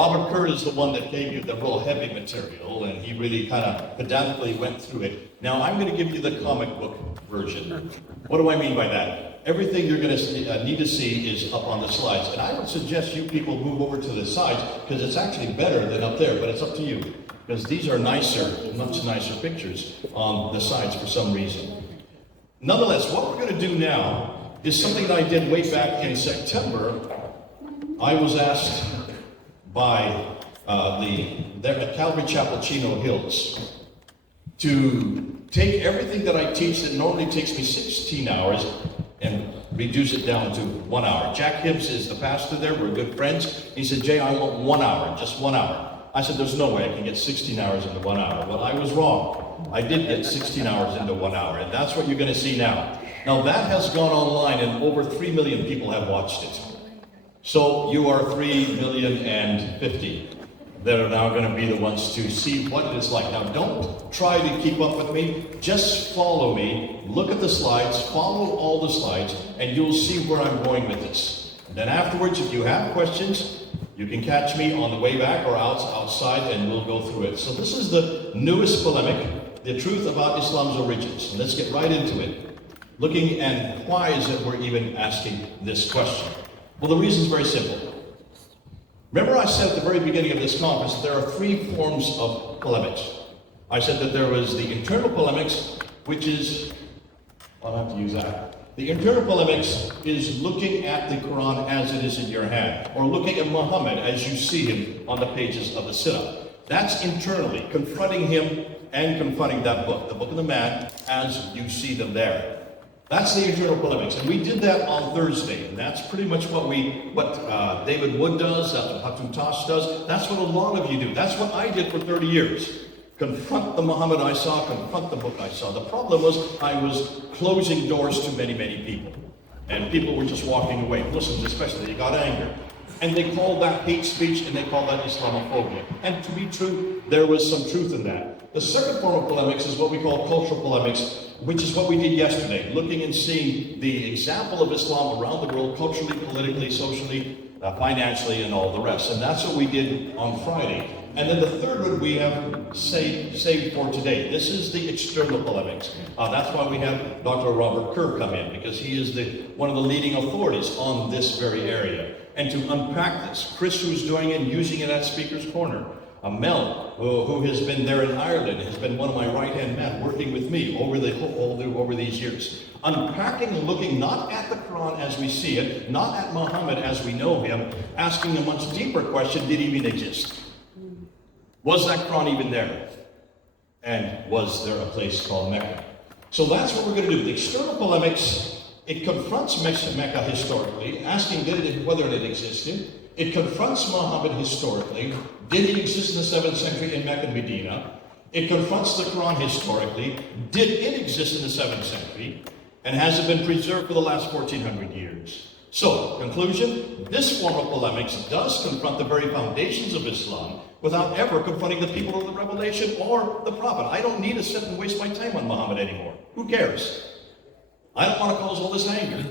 Robert Kerr is the one that gave you the real heavy material, and he really kind of pedantically went through it. Now I'm going to give you the comic book version. What do I mean by that? Everything you're going to need to see is up on the slides, and I would suggest you people move over to the sides because it's actually better than up there, but it's up to you because these are nicer, much nicer pictures on the sides for some reason. Nonetheless, what we're going to do now is something that I did way back in September. I was asked by there at Calvary Chapel, Chino Hills, to take everything that I teach that normally takes me 16 hours and reduce it down to 1 hour. Jack Hibbs is the pastor there. We're good friends. He said, Jay, I want 1 hour, just 1 hour. I said, there's no way I can get 16 hours into 1 hour. Well, I was wrong. I did get 16 hours into 1 hour, and that's what you're going to see now. Now, that has gone online, and over 3 million people have watched it. So you are 3,050,000 that are now going to be the ones to see what it is like. Now, don't try to keep up with me. Just follow me. Look at the slides. Follow all the slides, and you'll see where I'm going with this. And then afterwards, if you have questions, you can catch me on the way back or outside, and we'll go through it. So this is the newest polemic, the truth about Islam's origins. And let's get right into it. Looking at why is it we're even asking this question? Well, the reason is very simple. Remember I said at the very beginning of this conference that there are 3 forms of polemics. I said that there was the internal polemics, which is, I'll have to use that. The internal polemics is looking at the Quran as it is in your hand, or looking at Muhammad as you see him on the pages of the Sirah. That's internally, confronting him and confronting that book, the Book of the Man, as you see them there. That's the internal polemics, and we did that on Thursday, and that's pretty much what David Wood does, that's what Hatun Tash does, that's what a lot of you do. That's what I did for 30 years. Confront the Muhammad I saw, confront the book I saw. The problem was I was closing doors to many, many people, and people were just walking away. Muslims especially, they got angry. And they called that hate speech, and they called that Islamophobia. And to be true, there was some truth in that. The second form of polemics is what we call cultural polemics, which is what we did yesterday, looking and seeing the example of Islam around the world, culturally, politically, socially, financially, and all the rest. And that's what we did on Friday. And then the third one we have saved for today. This is the external polemics. That's why we have Dr. Robert Kerr come in, because he is one of the leading authorities on this very area. And to unpack this, Chris, who's doing it and using it at Speaker's Corner, Mel, who has been there in Ireland, has been one of my right-hand men working with me over these years. Unpacking and looking not at the Quran as we see it, not at Muhammad as we know him, asking a much deeper question, did he even exist? Was that Quran even there? And was there a place called Mecca? So that's what we're going to do. The external polemics, it confronts Mecca historically, asking whether it existed. It confronts Muhammad historically. Did he exist in the 7th century in Mecca and Medina? It confronts the Quran historically. Did it exist in the 7th century? And has it been preserved for the last 1400 years? So, conclusion, this form of polemics does confront the very foundations of Islam without ever confronting the people of the Revelation or the Prophet. I don't need to sit and waste my time on Muhammad anymore. Who cares? I don't want to cause all this anger.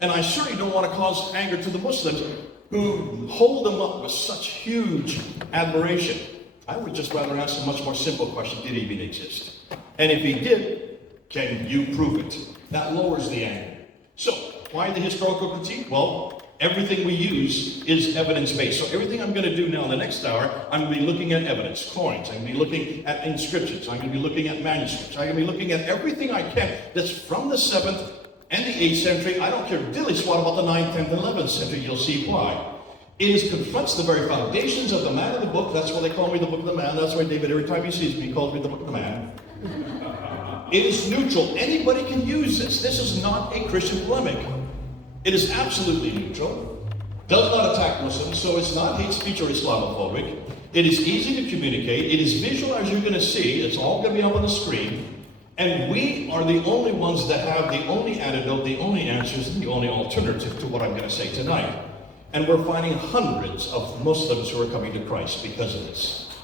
And I certainly don't want to cause anger to the Muslims who hold him up with such huge admiration. I would just rather ask a much more simple question, did he even exist? And if he did, can you prove it? That lowers the anger. So, why the historical critique? Well, everything we use is evidence-based. So everything I'm going to do now in the next hour, I'm going to be looking at evidence, coins. I'm going to be looking at inscriptions. I'm going to be looking at manuscripts. I'm going to be looking at everything I can that's from the 7th and the 8th century. I don't care diddly squat about the 9th, 10th, and 11th century. You'll see why. It confronts the very foundations of the man of the book. That's why they call me the Book of the Man. That's why David, every time he sees me, he calls me the Book of the Man. It is neutral. Anybody can use this. This is not a Christian polemic. It is absolutely neutral. Does not attack Muslims, so it's not hate speech or Islamophobic. It is easy to communicate. It is visual, as you're going to see. It's all going to be up on the screen. And we are the only ones that have the only antidote, the only answers, and the only alternative to what I'm going to say tonight. And we're finding hundreds of Muslims who are coming to Christ because of this.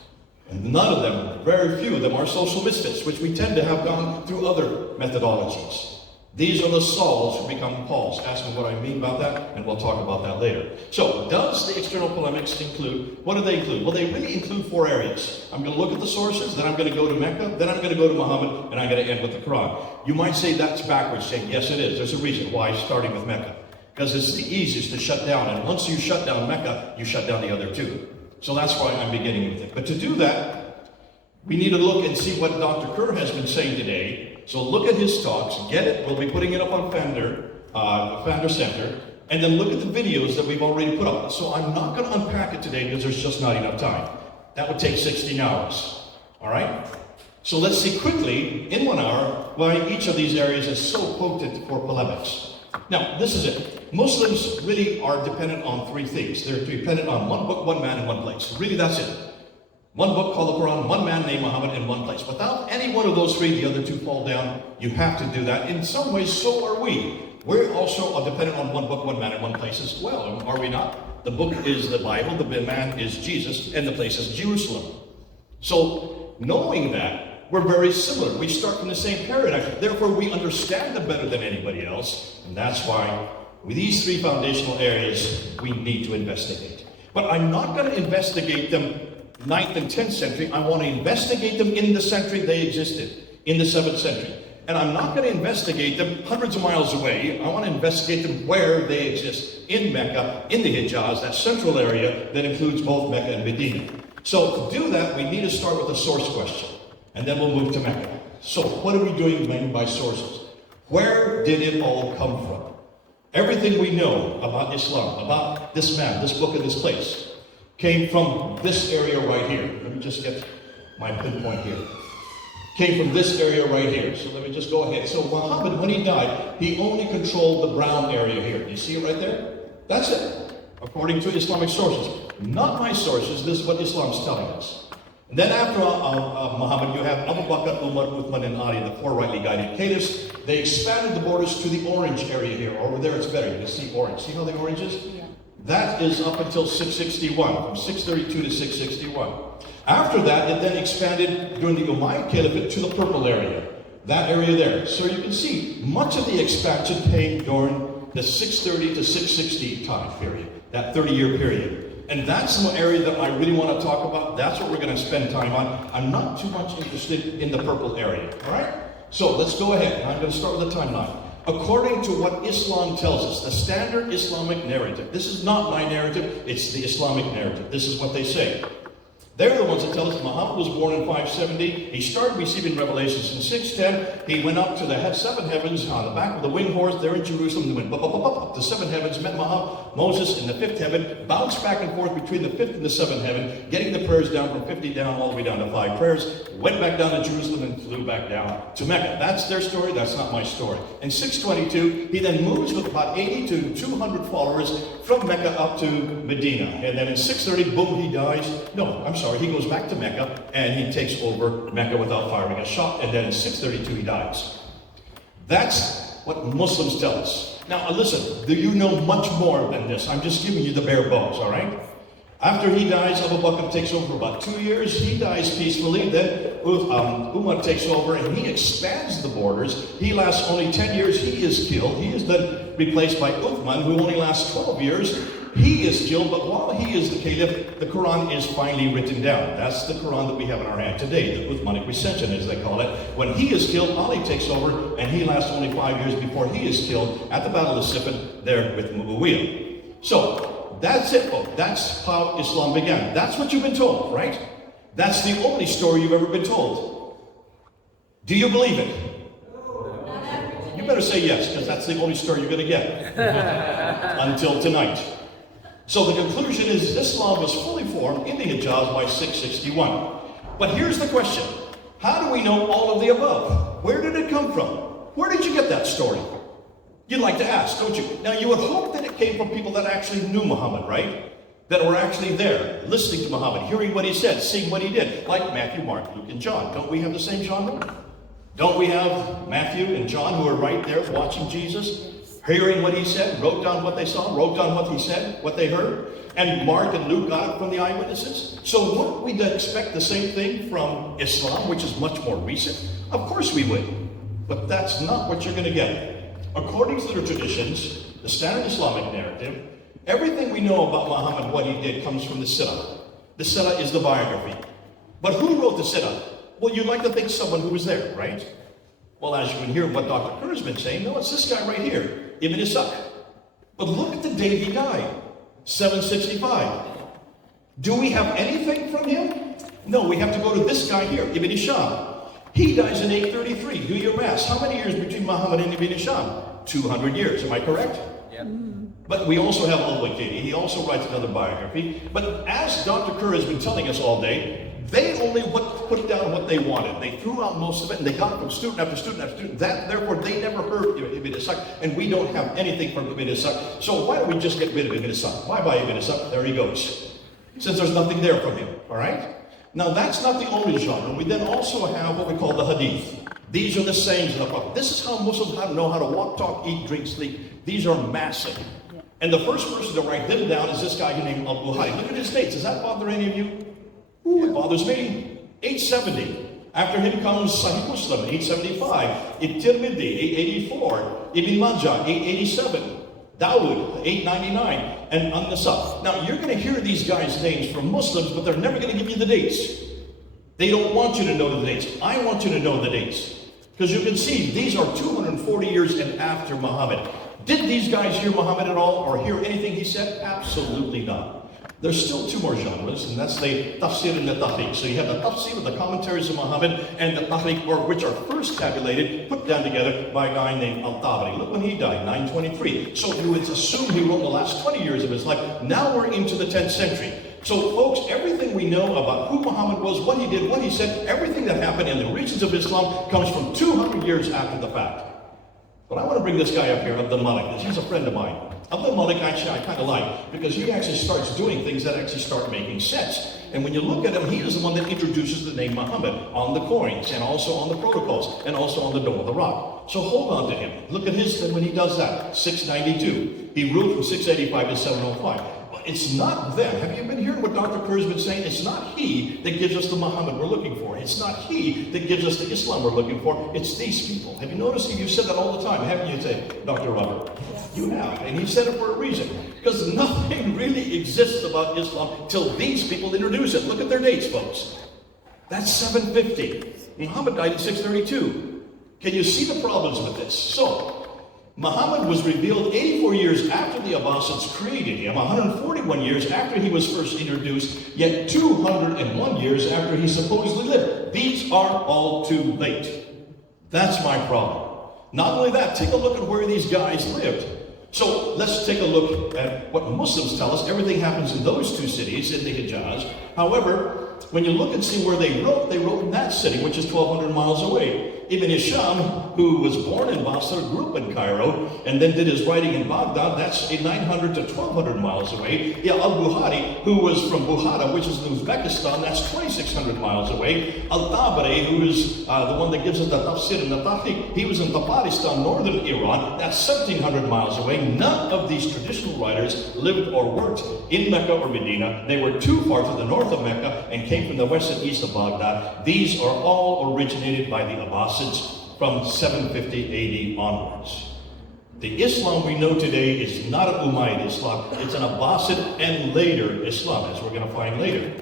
And none of them, very few of them, are social mystics, which we tend to have gone through other methodologies. These are the Sauls who become Pauls. Ask me what I mean about that, and we'll talk about that later. So, does the external polemics include, what do they include? Well, they really include 4 areas. I'm going to look at the sources, then I'm going to go to Mecca, then I'm going to go to Muhammad, and I'm going to end with the Quran. You might say that's backwards, saying, yes, it is. There's a reason why starting with Mecca. Because it's the easiest to shut down, and once you shut down Mecca, you shut down the other 2. So that's why I'm beginning with it. But to do that, we need to look and see what Dr. Kerr has been saying today. So look at his talks, get it. We'll be putting it up on Founder Center, and then look at the videos that we've already put up. So I'm not going to unpack it today because there's just not enough time. That would take 16 hours. All right? So let's see quickly, in 1 hour, why each of these areas is so potent for polemics. Now, this is it. Muslims really are dependent on 3 things. They're dependent on 1 book, 1 man, and 1 place. Really, that's it. 1 book called the Quran, 1 man named Muhammad, and 1 place. Without any one of those 3, the other 2 fall down. You have to do that. In some ways, so are we. We're also dependent on 1 book, 1 man, and 1 place as well, are we not? The book is the Bible, the man is Jesus, and the place is Jerusalem. So, knowing that, we're very similar. We start from the same paradigm. Therefore, we understand them better than anybody else. And that's why, with these 3 foundational areas, we need to investigate. But I'm not going to investigate them 9th and 10th century. I want to investigate them in the century they existed, in the 7th century. And I'm not going to investigate them hundreds of miles away. I want to investigate them where they exist, in Mecca, in the Hijaz, that central area that includes both Mecca and Medina. So to do that, we need to start with a source question, and then we'll move to Mecca. So what are we doing by sources? Where did it all come from? Everything we know about Islam, about this man, this book, and this place, came from this area right here. Let me just get my pinpoint here. Came from this area right here. So let me just go ahead. So Muhammad, when he died, he only controlled the brown area here. You see it right there? That's it, according to Islamic sources. Not my sources. This is what Islam's telling us. And then after Muhammad, you have Abu Bakr, Umar, Uthman, and Ali, the 4 rightly guided caliphs. They expanded the borders to the orange area here. Over there it's better. You see orange. See how the orange is? Yeah. That is up until 661, from 632 to 661. After that, it then expanded during the Umayyad Caliphate to the purple area, that area there. So you can see, much of the expansion came during the 630 to 660 time period, that 30-year period. And that's the area that I really want to talk about. That's what we're going to spend time on. I'm not too much interested in the purple area, all right? So let's go ahead. I'm going to start with the timeline. According to what Islam tells us, the standard Islamic narrative, this is not my narrative, it's the Islamic narrative. This is what they say. They're the ones that tell us Muhammad was born in 570. He started receiving revelations in 610. He went up to the 7 heavens on the back of the winged horse there in Jerusalem. He went up to 7 heavens, met Moses in the 5th heaven, bounced back and forth between the 5th and the 7th heaven, getting the prayers down from 50 down all the way down to 5 prayers, went back down to Jerusalem and flew back down to Mecca. That's their story, that's not my story. In 622, he then moves with about 80 to 200 followers from Mecca up to Medina. And then in 630, boom, he dies. No, I'm sorry, he goes back to Mecca and he takes over Mecca without firing a shot. And then in 632, he dies. That's what Muslims tell us. Now, listen, do you know much more than this? I'm just giving you the bare bones, all right? After he dies, Abu Bakr takes over for about 2 years. He dies peacefully. Then Umar takes over and he expands the borders. He lasts only 10 years. He is killed. He is then replaced by Uthman, who only lasts 12 years. He is killed, but while he is the caliph, the Quran is finally written down. That's the Quran that we have in our hand today, the Uthmanic recension, as they call it. When he is killed, Ali takes over, and he lasts only 5 years before he is killed at the Battle of Siffin there with Muawiyah. So, that's it, folks. That's how Islam began. That's what you've been told, right? That's the only story you've ever been told. Do you believe it? You better say yes, because that's the only story you're going to get until tonight. So the conclusion is Islam was fully formed in the Hijaz by 661. But here's the question. How do we know all of the above? Where did it come from? Where did you get that story? You'd like to ask, don't you? Now, you would hope that it came from people that actually knew Muhammad, right? That were actually there, listening to Muhammad, hearing what he said, seeing what he did, like Matthew, Mark, Luke, and John. Don't we have the same genre? Don't we have Matthew and John who are right there watching Jesus, hearing what he said, wrote down what they saw, wrote down what he said, what they heard? And Mark and Luke got it from the eyewitnesses. So wouldn't we expect the same thing from Islam, which is much more recent? Of course we would. But that's not what you're going to get. According to the traditions, the standard Islamic narrative, everything we know about Muhammad, what he did, comes from the Sirah. The Sirah is the biography. But who wrote the Sirah? Well, you'd like to think someone who was there, right? Well, as you can hear what Dr. Kerr has been saying, no, it's this guy right here, Ibn Ishaq. But look at the date he died, 765. Do we have anything from him? No, we have to go to this guy here, Ibn Hisham. He dies in 833. Do your math. How many years between Muhammad and Ibn Hisham? 200 years, am I correct? Yeah. But we also have Al-Waqidi. He also writes another biography. But as Dr. Kerr has been telling us all day, they only put down what they wanted. They threw out most of it, and they got it from student after student after student. Therefore, they never heard Ibn Ishaq, and we don't have anything from Ibn Ishaq. So why don't we just get rid of Ibn Ishaq? Bye-bye, Ibn Ishaq. There he goes. Since there's nothing there from him, all right? Now, that's not the only genre. We then also have what we call the hadith. These are the sayings of the Prophet. This is how Muslims know how to walk, talk, eat, drink, sleep. These are massive. And the first person to write them down is this guy named Al-Bukhari. Look at his dates. Does that bother any of you? Ooh, it bothers me. 870. After him comes Sahih Muslim, 875. At-Tirmidhi, 884. Ibn Majah, 887. Dawood, 899. And An-Nasa. Now, you're going to hear these guys' names from Muslims, but they're never going to give you the dates. They don't want you to know the dates. I want you to know the dates. Because you can see, these are 240 years and after Muhammad. Did these guys hear Muhammad at all, or hear anything he said? Absolutely not. There's still two more genres, and that's the tafsir and the tahriq. So you have the tafsir with the commentaries of Muhammad, and the tahriq, which are first tabulated, put down together by a guy named Al-Tabari. Look when he died, 923. So you would assume he wrote in the last 20 years of his life. Now we're into the 10th century. So folks, everything we know about who Muhammad was, what he did, what he said, everything that happened in the regions of Islam comes from 200 years after the fact. But I want to bring this guy up here, Abdul Malik. He's a friend of mine. Abdul Malik, actually, I kind of like, because he actually starts doing things that actually start making sense. And when you look at him, he is the one that introduces the name Muhammad on the coins, and also on the protocols, and also on the Dome of the Rock. So hold on to him. Look at his thing when he does that, 692. He ruled from 685 to 705. It's not them. Have you been hearing what Dr. Kerr has been saying? It's not he that gives us the Muhammad we're looking for. It's not he that gives us the Islam we're looking for. It's these people. Have you noticed? You've said that all the time, haven't you, Dr. Robert? Yes. You have. And he said it for a reason. Because nothing really exists about Islam till these people introduce it. Look at their dates, folks. That's 750. Muhammad died in 632. Can you see the problems with this? So, Muhammad was revealed 84 years after the Abbasids created him, 141 years after he was first introduced, yet 201 years after he supposedly lived. These are all too late. That's my problem. Not only that, take a look at where these guys lived. So let's take a look at what Muslims tell us. Everything happens in those two cities in the Hijaz. However, when you look and see where they wrote in that city, which is 1,200 miles away. Ibn Hisham, who was born in Basra, grew up in Cairo, and then did his writing in Baghdad. That's 900 to 1,200 miles away. Yeah, Al-Bukhari, who was from Bukhara, which is in Uzbekistan, that's 2,600 miles away. Al-Tabari, who is the one that gives us the tafsir and the tahriq, he was in Tabaristan, northern Iran. That's 1,700 miles away. None of these traditional writers lived or worked in Mecca or Medina. They were too far to the north of Mecca and came from the west and east of Baghdad. These are all originated by the Abbasids from 750 AD onwards. The Islam we know today is not an Umayyad Islam. It's an Abbasid and later Islam, as we're going to find later.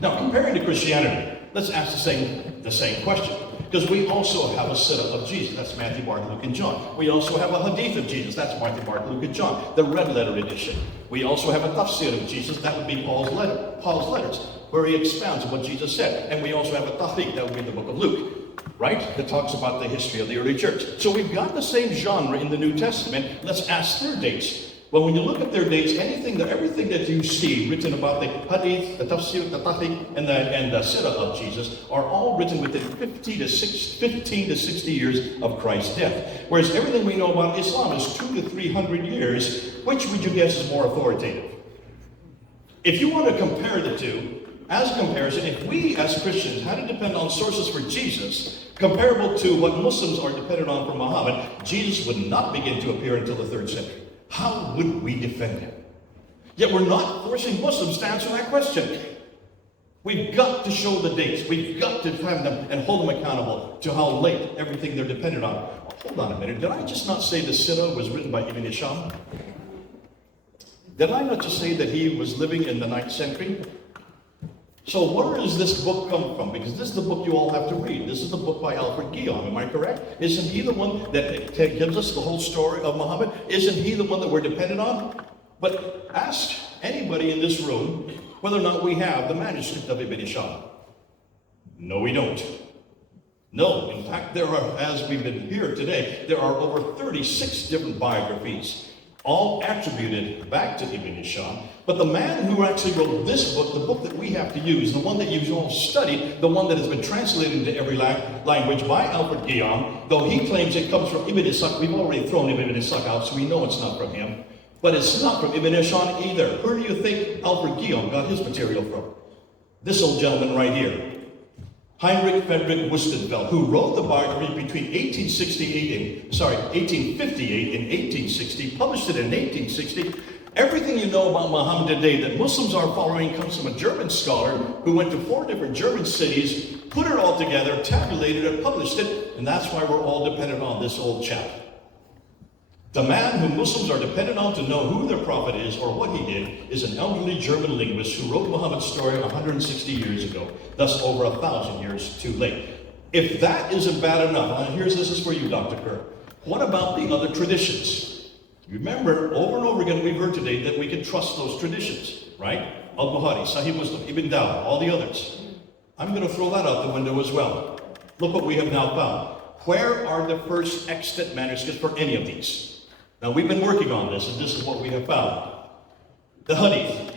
Now, comparing to Christianity, let's ask the same question. Because we also have a Sirah of Jesus. That's Matthew, Mark, Luke, and John. We also have a Hadith of Jesus. That's Matthew, Mark, Luke, and John. The red letter edition. We also have a Tafsir of Jesus. That would be Paul's letters, where he expounds on what Jesus said. And we also have a Tahriq. That would be the book of Luke, right? That talks about the history of the early church. So we've got the same genre in the New Testament. Let's ask their dates. Well, when you look at their dates, everything that you see written about the Hadith, the Tafsir, the Tahriq, and the Sirah of Jesus are all written within 15 to 60 years of Christ's death. Whereas everything we know about Islam is 200 to 300 years. Which would you guess is more authoritative? If you want to compare the two, as a comparison, if we as Christians had to depend on sources for Jesus, comparable to what Muslims are dependent on for Muhammad, Jesus would not begin to appear until the 3rd century. How would we defend him? Yet we're not forcing Muslims to answer that question. We've got to show the dates. We've got to find them and hold them accountable to how late everything they're dependent on. hold on a minute, did I just not say the Sirah was written by Ibn Hisham? Did I not just say that he was living in the 9th century? So where does this book come from? Because this is the book you all have to read. This is the book by Alfred Guillaume, am I correct? Isn't he the one that gives us the whole story of Muhammad? Isn't he the one that we're dependent on? But ask anybody in this room whether or not we have the manuscript of Ibn Hisham. No, we don't. No, in fact, there are, as we've been here today, there are over 36 different biographies, all attributed back to Ibn Hisham. But the man who actually wrote this book, the book that we have to use, the one that you've all studied, the one that has been translated into every language by Alfred Guillaume, though he claims it comes from Ibn Ishaq, we've already thrown Ibn Ishaq out, so we know it's not from him. But it's not from Ibn Hisham either. Where do you think Alfred Guillaume got his material from? This old gentleman right here. Heinrich Friedrich Wustenfeld, who wrote the biography between 1858 and 1860, published it in 1860. Everything you know about Muhammad today that Muslims are following comes from a German scholar who went to 4 different German cities, put it all together, tabulated it, published it, and that's why we're all dependent on this old chap. The man who Muslims are dependent on to know who their prophet is or what he did is an elderly German linguist who wrote Muhammad's story 160 years ago, thus over 1,000 years too late. If that isn't bad enough, and this is for you, Dr. Kerr, what about the other traditions? Remember, over and over again, we've heard today that we can trust those traditions, right? Al-Bukhari, Sahih Muslim, Ibn Dawud, all the others. I'm going to throw that out the window as well. Look what we have now found. Where are the first extant manuscripts for any of these? Now, we've been working on this, and this is what we have found. The Hadith,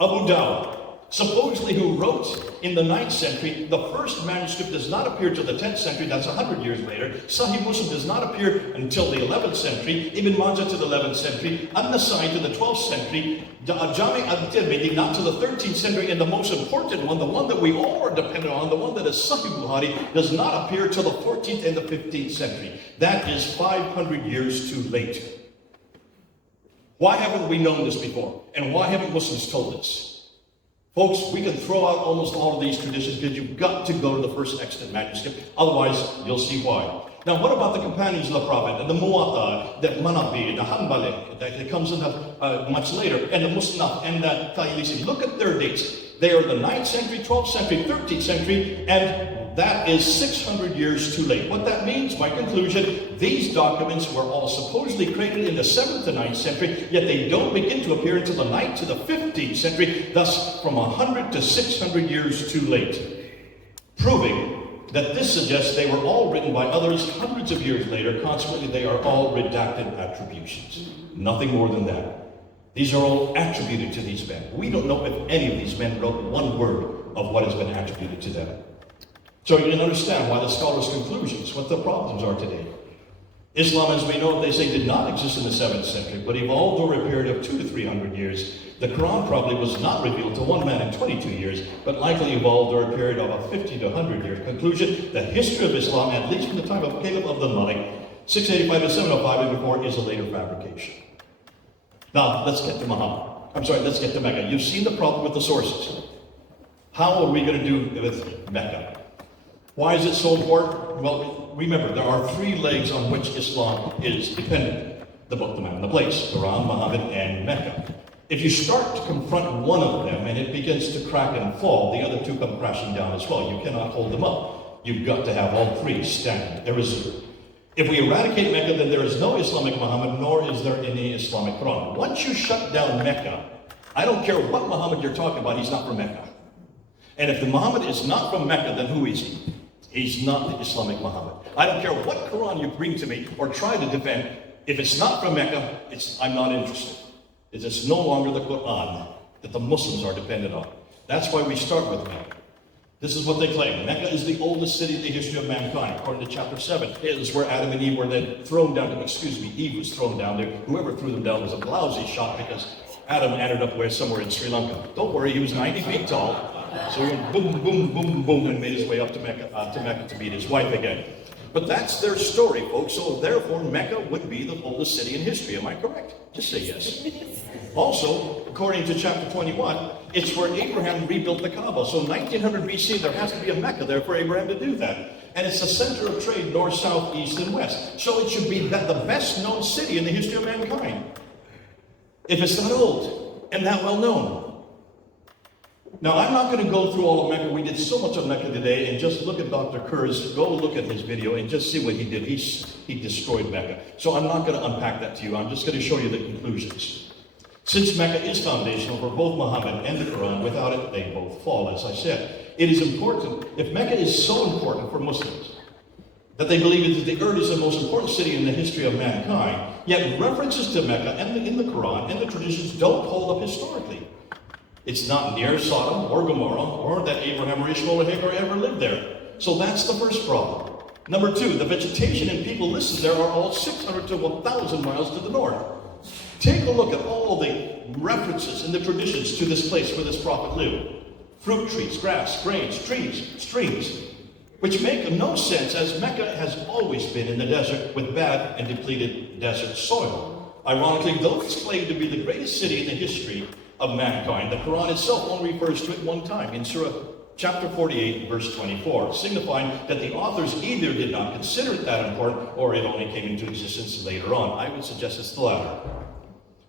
Abu Dawud, supposedly who wrote in the 9th century, the first manuscript does not appear till the 10th century, that's 100 years later. Sahih Muslim does not appear until the 11th century, Ibn Majah to the 11th century, An-Nasai to the 12th century, Jami al-Tirmidhi not to the 13th century, and the most important one, the one that we all are dependent on, the one that is Sahih Bukhari, does not appear till the 14th and the 15th century. That is 500 years too late. Why haven't we known this before? And why haven't Muslims told us? Folks, we can throw out almost all of these traditions because you've got to go to the first extant manuscript. Otherwise, you'll see why. Now, what about the companions of the Prophet, and the Muwatta, the Manabi, the Hanbali, that comes in much later, and the Musnad, and the Tayalisi? Look at their dates. They are the 9th century, 12th century, 13th century, and that is 600 years too late. What that means, my conclusion, these documents were all supposedly created in the 7th to 9th century, yet they don't begin to appear until the 9th to the 15th century, thus from 100 to 600 years too late. Proving that this suggests they were all written by others hundreds of years later, consequently they are all redacted attributions. Nothing more than that. These are all attributed to these men. We don't know if any of these men wrote one word of what has been attributed to them. So you can understand why the scholars' conclusions, what the problems are today. Islam, as we know, they say, did not exist in the 7th century, but evolved over a period of 200 to 300 years. The Quran probably was not revealed to one man in 22 years, but likely evolved over a period of a 50 to 100 year conclusion. The history of Islam, at least from the time of Caleb of the Malik, 685 to 705 and before, is a later fabrication. Now, let's get to let's get to Mecca. You've seen the problem with the sources. How are we going to do with Mecca? Why is it so important? Well, remember, there are 3 legs on which Islam is dependent. The book, the man, and the place. Quran, Muhammad, and Mecca. If you start to confront one of them and it begins to crack and fall, the other 2 come crashing down as well. You cannot hold them up. You've got to have all 3 standing. If we eradicate Mecca, then there is no Islamic Muhammad, nor is there any Islamic Quran. Once you shut down Mecca, I don't care what Muhammad you're talking about, he's not from Mecca. And if the Muhammad is not from Mecca, then who is he? He's not the Islamic Muhammad. I don't care what Quran you bring to me or try to defend. If it's not from Mecca, I'm not interested. It's no longer the Quran that the Muslims are dependent on. That's why we start with Mecca. This is what they claim. Mecca is the oldest city in the history of mankind. According to chapter 7, it is where Adam and Eve were then thrown down. Eve was thrown down there. Whoever threw them down was a lousy shot because Adam ended up somewhere in Sri Lanka. Don't worry, he was 90 feet tall. So he went boom, boom, boom, boom, and made his way up to Mecca to meet his wife again. But that's their story, folks. So therefore, Mecca would be the oldest city in history. Am I correct? Just say yes. Also, according to chapter 21, it's where Abraham rebuilt the Kaaba. So 1900 BC, there has to be a Mecca there for Abraham to do that. And it's the center of trade, north, south, east, and west. So it should be the best known city in the history of mankind. If it's not old and that well known. Now, I'm not going to go through all of Mecca. We did so much of Mecca today, and just look at Dr. Kerr's, go look at his video and just see what he did. He destroyed Mecca. So I'm not going to unpack that to you. I'm just going to show you the conclusions. Since Mecca is foundational for both Muhammad and the Quran, without it, they both fall, as I said. It is important, if Mecca is so important for Muslims, that they believe that the earth is the most important city in the history of mankind, yet references to Mecca and in the Quran and the traditions don't hold up historically. It's not near Sodom or Gomorrah, or that Abraham or Ishmael or Hagar ever lived there. So that's the first problem. Number two, the vegetation and people listed there are all 600 to 1,000 miles to the north. Take a look at all the references and the traditions to this place where this prophet lived. Fruit trees, grass, grains, trees, streams, which make no sense as Mecca has always been in the desert with bad and depleted desert soil. Ironically, though it's claimed to be the greatest city in the history of mankind, the Quran itself only refers to it one time in Surah chapter 48, verse 24, signifying that the authors either did not consider it that important or it only came into existence later on. I would suggest it's the latter.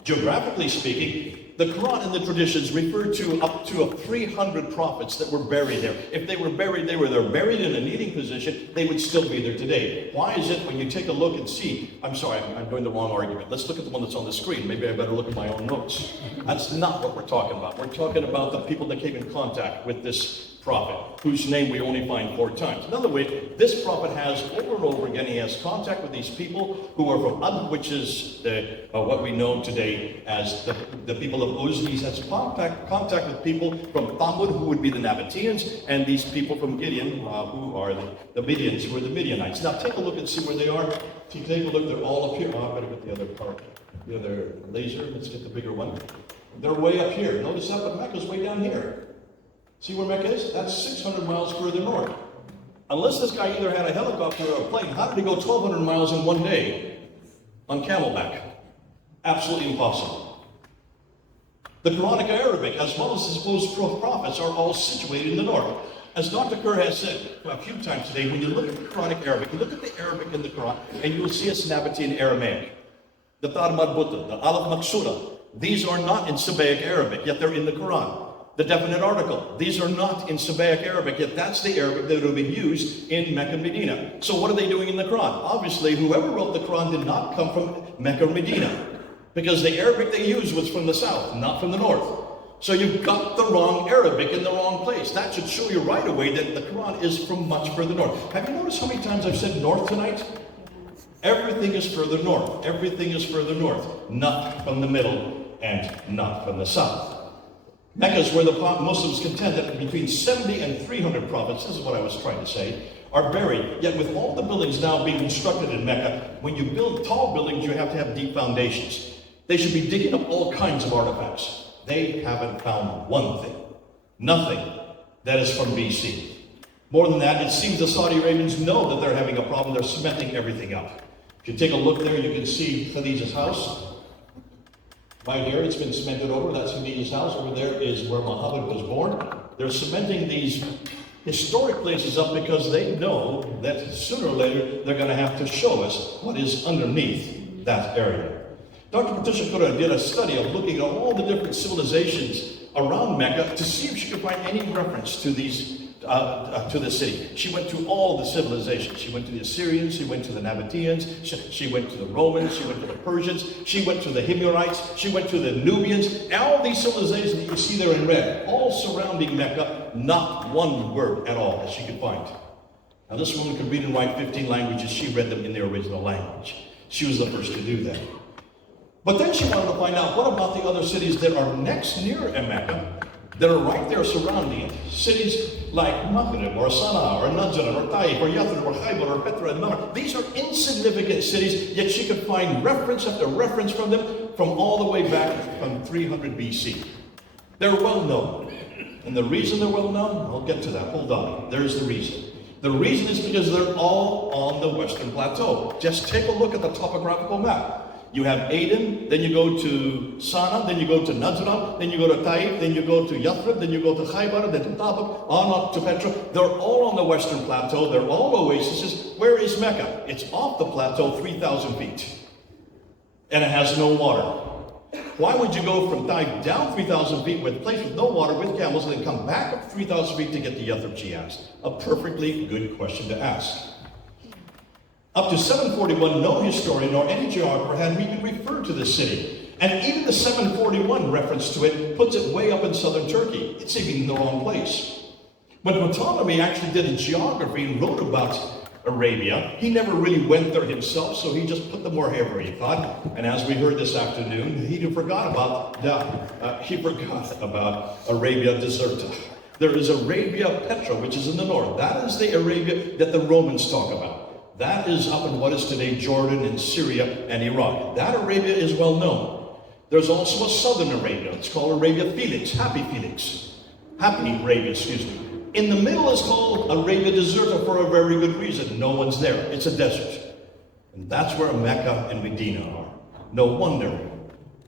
Geographically speaking, the Quran and the traditions refer to up to 300 prophets that were buried there. If they were buried, they were there buried in a kneeling position, they would still be there today. Why is it when you take a look and see, I'm sorry, I'm doing the wrong argument. Let's look at the one that's on the screen. Maybe I better look at my own notes. That's not what we're talking about. We're talking about the people that came in contact with this prophet, whose name we only find 4 times. In other words, this prophet has over and over again, he has contact with these people who are from Ad, which is what we know today as the people of Uz. He has contact with people from Thamud, who would be the Nabateans, and these people from Gideon, who are the Midians, who are the Midianites. Now take a look and see where they are. Take a look, they're all up here. Oh, I better get the other part, the other laser. Let's get the bigger one. They're way up here. Notice that, but Mecca's way down here. See where Mecca is? That's 600 miles further north. Unless this guy either had a helicopter or a plane, how did he go 1,200 miles in one day on camelback? Absolutely impossible. The Quranic Arabic, as well as the supposed prophets, are all situated in the north. As Dr. Kerr has said a few times today, when you look at the Quranic Arabic, you look at the Arabic in the Quran, and you will see a Nabatean Aramaic. The Tar Marbuta, the Alaf Maksura, these are not in Sabbaic Arabic, yet they're in the Quran. The definite article, these are not in Sabbaic Arabic, yet that's the Arabic that would have been used in Mecca and Medina. So what are they doing in the Quran? Obviously, whoever wrote the Quran did not come from Mecca or Medina, because the Arabic they used was from the south, not from the north. So you've got the wrong Arabic in the wrong place. That should show you right away that the Quran is from much further north. Have you noticed how many times I've said north tonight? Everything is further north. Everything is further north, not from the middle and not from the south. Mecca is where the Muslims contend that between 70 and 300 prophets, this is what I was trying to say, are buried. Yet with all the buildings now being constructed in Mecca, when you build tall buildings, you have to have deep foundations. They should be digging up all kinds of artifacts. They haven't found one thing, nothing that is from BC. More than that, it seems the Saudi Arabians know that they're having a problem. They're cementing everything up. If you take a look there, you can see Khadija's house. Right here, it's been cemented over. That's Khadija's house. Over there is where Muhammad was born. They're cementing these historic places up because they know that sooner or later they're going to have to show us what is underneath that area. Dr. Patricia Kura did a study of looking at all the different civilizations around Mecca to see if she could find any reference to these to the city. She went to all the civilizations. She went to the Assyrians, she went to the Nabateans, she went to the Romans, she went to the Persians, she went to the Himyarites, she went to the Nubians. All these civilizations that you see there in red, all surrounding Mecca, not one word at all that she could find. Now this woman could read and write 15 languages. She read them in their original language. She was the first to do that. But then she wanted to find out, what about the other cities that are next near Mecca, that are right there surrounding it? Cities like Maghrib or Sana'a or Najran or Taif or Yathrib or Khaybar or Petra and Namr. These are insignificant cities, yet she could find reference after reference from them from all the way back from 300 BC. They're well known. And the reason they're well known, I'll get to that. Hold on. There's the reason. The reason is because they're all on the Western Plateau. Just take a look at the topographical map. You have Aden, then you go to Sana, then you go to Najran, then you go to Taif, then you go to Yathrib, then you go to Khaybar, then to Tabuk, on up to Petra. They're all on the western plateau. They're all oases. Where is Mecca? It's off the plateau 3,000 feet. And it has no water. Why would you go from Taif down 3,000 feet with a place with no water, with camels, and then come back up 3,000 feet to get to Yathrib, she asked. A perfectly good question to ask. Up to 741, no historian nor any geographer had even referred to this city. And even the 741 reference to it puts it way up in southern Turkey. It's even in the wrong place. When Ptolemy actually did a geography and wrote about Arabia, he never really went there himself, so he just put them wherever he thought. And as we heard this afternoon, he forgot about Arabia Deserta. There is Arabia Petra, which is in the north. That is the Arabia that the Romans talk about. That is up in what is today Jordan and Syria and Iraq. That Arabia is well known. There's also a southern Arabia. It's called Arabia Felix, Happy Arabia, excuse me. In the middle is called Arabia Deserta for a very good reason. No one's there. It's a desert. And that's where Mecca and Medina are. No wonder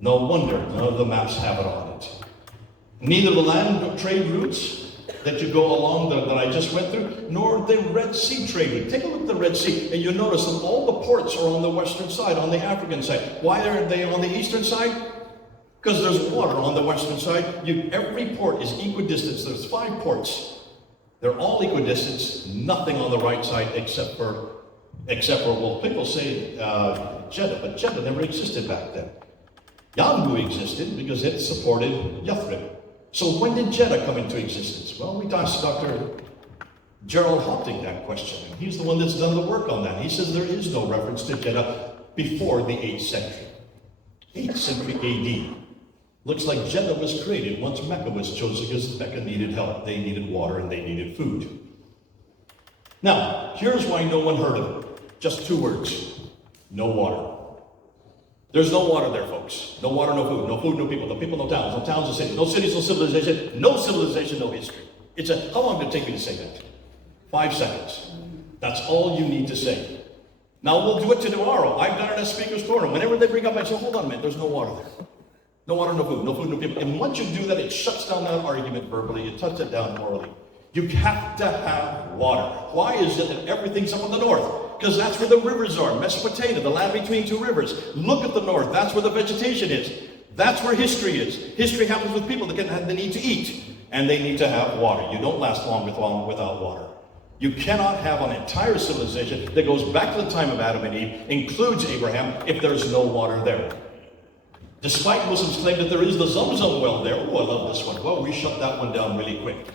none of the maps have it on it. Neither the land trade routes that you go along that I just went through, nor the Red Sea trading. Take a look at the Red Sea, and you'll notice that all the ports are on the western side, on the African side. Why are they on the eastern side? Because there's water on the western side. Every port is equidistant. There's 5 ports. They're all equidistant. Nothing on the right side except for well, people say Jeddah, but Jeddah never existed back then. Yanbu existed because it supported Yathrib. So when did Jeddah come into existence? Well, we asked Dr. Gerald Hopting that question. And he's the one that's done the work on that. He says there is no reference to Jeddah before the 8th century. 8th century AD. Looks like Jeddah was created once Mecca was chosen because Mecca needed help. They needed water and they needed food. Now, here's why no one heard of it. Just 2 words. No water. There's no water there, folks. No water, no food. No food, no people. No people, no towns. No towns, no cities. No cities, no civilization. No civilization, no history. How long did it take me to say that? 5 seconds. That's all you need to say. Now we'll do it tomorrow. I've done it as Speaker's Corner. Whenever they bring up, I say, hold on a minute, there's no water there. No water, no food, no people. And once you do that, it shuts down that argument verbally. It shuts it down morally. You have to have water. Why is it that everything's up in the north? Because that's where the rivers are. Mesopotamia, the land between 2 rivers. Look at the north. That's where the vegetation is. That's where history is. History happens with people that have the need to eat. And they need to have water. You don't last long without water. You cannot have an entire civilization that goes back to the time of Adam and Eve, includes Abraham, if there's no water there. Despite Muslims claim that there is the Zamzam well there. Oh, I love this one. Well, we shut that one down really quick.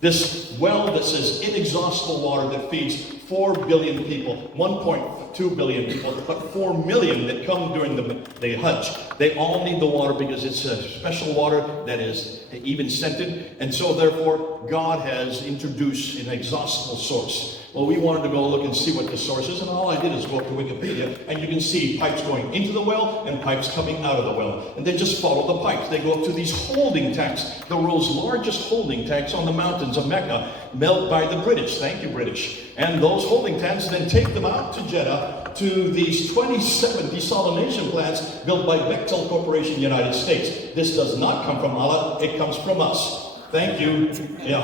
This well that says inexhaustible water that feeds 4 billion people, 1.2 billion people, but 4 million that come during the Hajj. They all need the water because it's a special water that is even scented. And so therefore, God has introduced an inexhaustible source. Well, we wanted to go look and see what the source is, and all I did is go up to Wikipedia, and you can see pipes going into the well and pipes coming out of the well. And they just follow the pipes. They go up to these holding tanks, the world's largest holding tanks on the mountains of Mecca, built by the British. Thank you, British. And those holding tanks then take them out to Jeddah to these 27 desalination plants built by Bechtel Corporation, United States. This does not come from Allah, it comes from us. Thank you,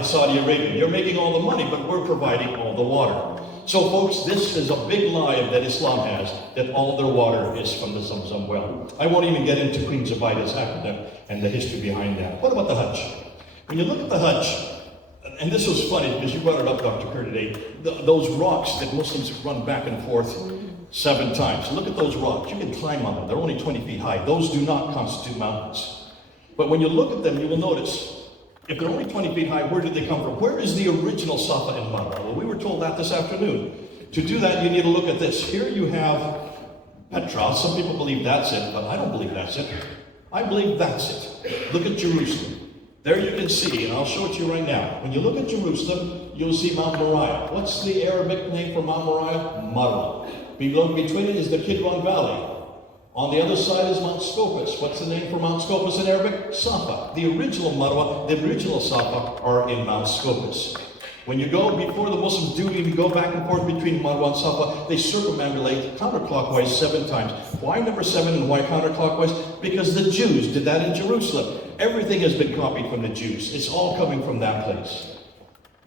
Saudi Arabia. You're making all the money, but we're providing all the water. So folks, this is a big lie that Islam has, that all their water is from the Zamzam well. I won't even get into Queen Zubaydah's aqueduct and the history behind that. What about the Hajj? When you look at the Hajj, and this was funny because you brought it up, Dr. Kerr, today, those rocks that Muslims run back and forth 7 times. Look at those rocks. You can climb on them. They're only 20 feet high. Those do not constitute mountains. But when you look at them, you will notice, if they're only 20 feet high, where did they come from? Where is the original Safa and Marwa? Well, we were told that this afternoon. To do that, you need to look at this. Here you have Petra. Some people believe that's it, but I don't believe that's it. I believe that's it. Look at Jerusalem. There you can see, and I'll show it to you right now. When you look at Jerusalem, you'll see Mount Moriah. What's the Arabic name for Mount Moriah? Marwa. Between it is the Kidron Valley. On the other side is Mount Scopus. What's the name for Mount Scopus in Arabic? Safa. The original Marwa, the original Safa are in Mount Scopus. When you go, before the Muslims do even go back and forth between Marwa and Safa, they circumambulate counterclockwise 7 times. Why number 7 and why counterclockwise? Because the Jews did that in Jerusalem. Everything has been copied from the Jews. It's all coming from that place.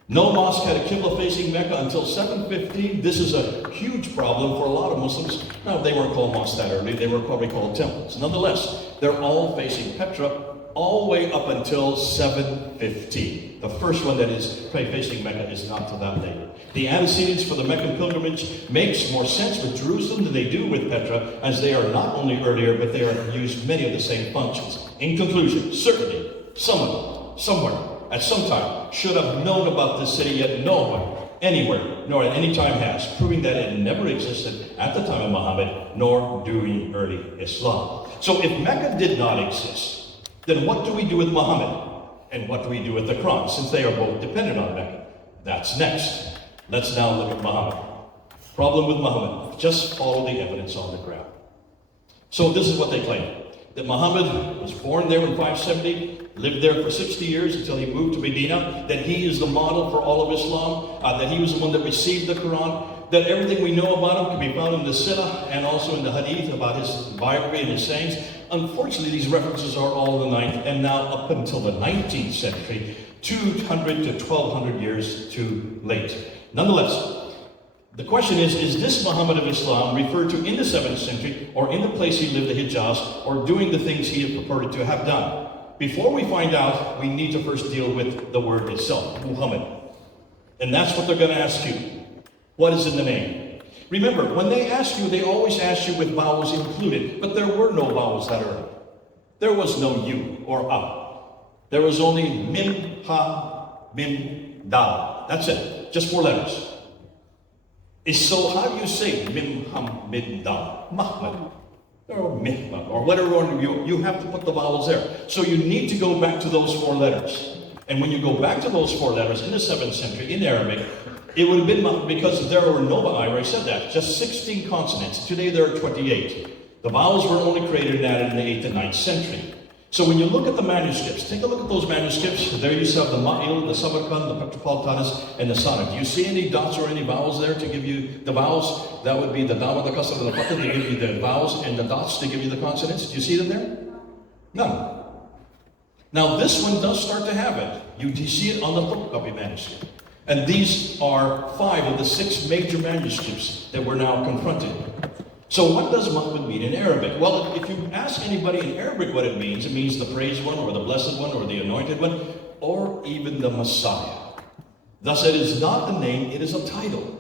No mosque had a Qibla facing Mecca until 715. This is a huge problem for a lot of Muslims. Now, they weren't called mosques that early. They were probably called temples. Nonetheless, they're all facing Petra all the way up until 715. The first one that is facing Mecca is not till that later. The antecedents for the Meccan pilgrimage makes more sense with Jerusalem than they do with Petra, as they are not only earlier, but they are used many of the same functions. In conclusion, certainly, someone, somewhere, at some time, should have known about this city, yet no one, anywhere, nor at any time has, proving that it never existed at the time of Muhammad, nor during early Islam. So if Mecca did not exist, then what do we do with Muhammad? And what do we do with the Quran, since they are both dependent on Mecca? That's next. Let's now look at Muhammad. Problem with Muhammad, just follow the evidence on the ground. So this is what they claim. That Muhammad was born there in 570, lived there for 60 years until he moved to Medina, that he is the model for all of Islam, that he was the one that received the Quran, that everything we know about him can be found in the Sirah and also in the Hadith about his biography and his sayings. Unfortunately, these references are all in the 9th and now up until the 19th century, 200 to 1200 years too late. Nonetheless, the question is this Muhammad of Islam referred to in the 7th century or in the place he lived, the Hijaz, or doing the things he had purported to have done? Before we find out, we need to first deal with the word itself, Muhammad. And that's what they're going to ask you. What is in the name? Remember, when they ask you, they always ask you with vowels included, but there were no vowels that early. There was no U or A. There was only Mim, Ha, Mim, Dal. That's it. Just 4 letters. So how do you say Mim, Ham, Mim, Dal? Mahmad. Or Mihmad, or whatever you have to put the vowels there. So you need to go back to those 4 letters. And when you go back to those 4 letters in the 7th century in Arabic, it would have been Mahmad because there were no, I already said that, just 16 consonants. Today there are 28. The vowels were only created and added in the 8th and 9th century. So when you look at the manuscripts, take a look at those manuscripts. There you have the Ma'il, the Samarkand, the Petropolitanus, and the Sonnet. Do you see any dots or any vowels there to give you the vowels? That would be the Dama, the Kasra, the Fatah, to give you the vowels, and the dots to give you the consonants. Do you see them there? None. Now this one does start to have it. You see it on the photocopy manuscript. And these are 5 of the 6 major manuscripts that we're now confronted. So what does Muhammad mean in Arabic? Well, if you ask anybody in Arabic what it means the praised one, or the blessed one, or the anointed one, or even the Messiah. Thus, it is not a name, it is a title.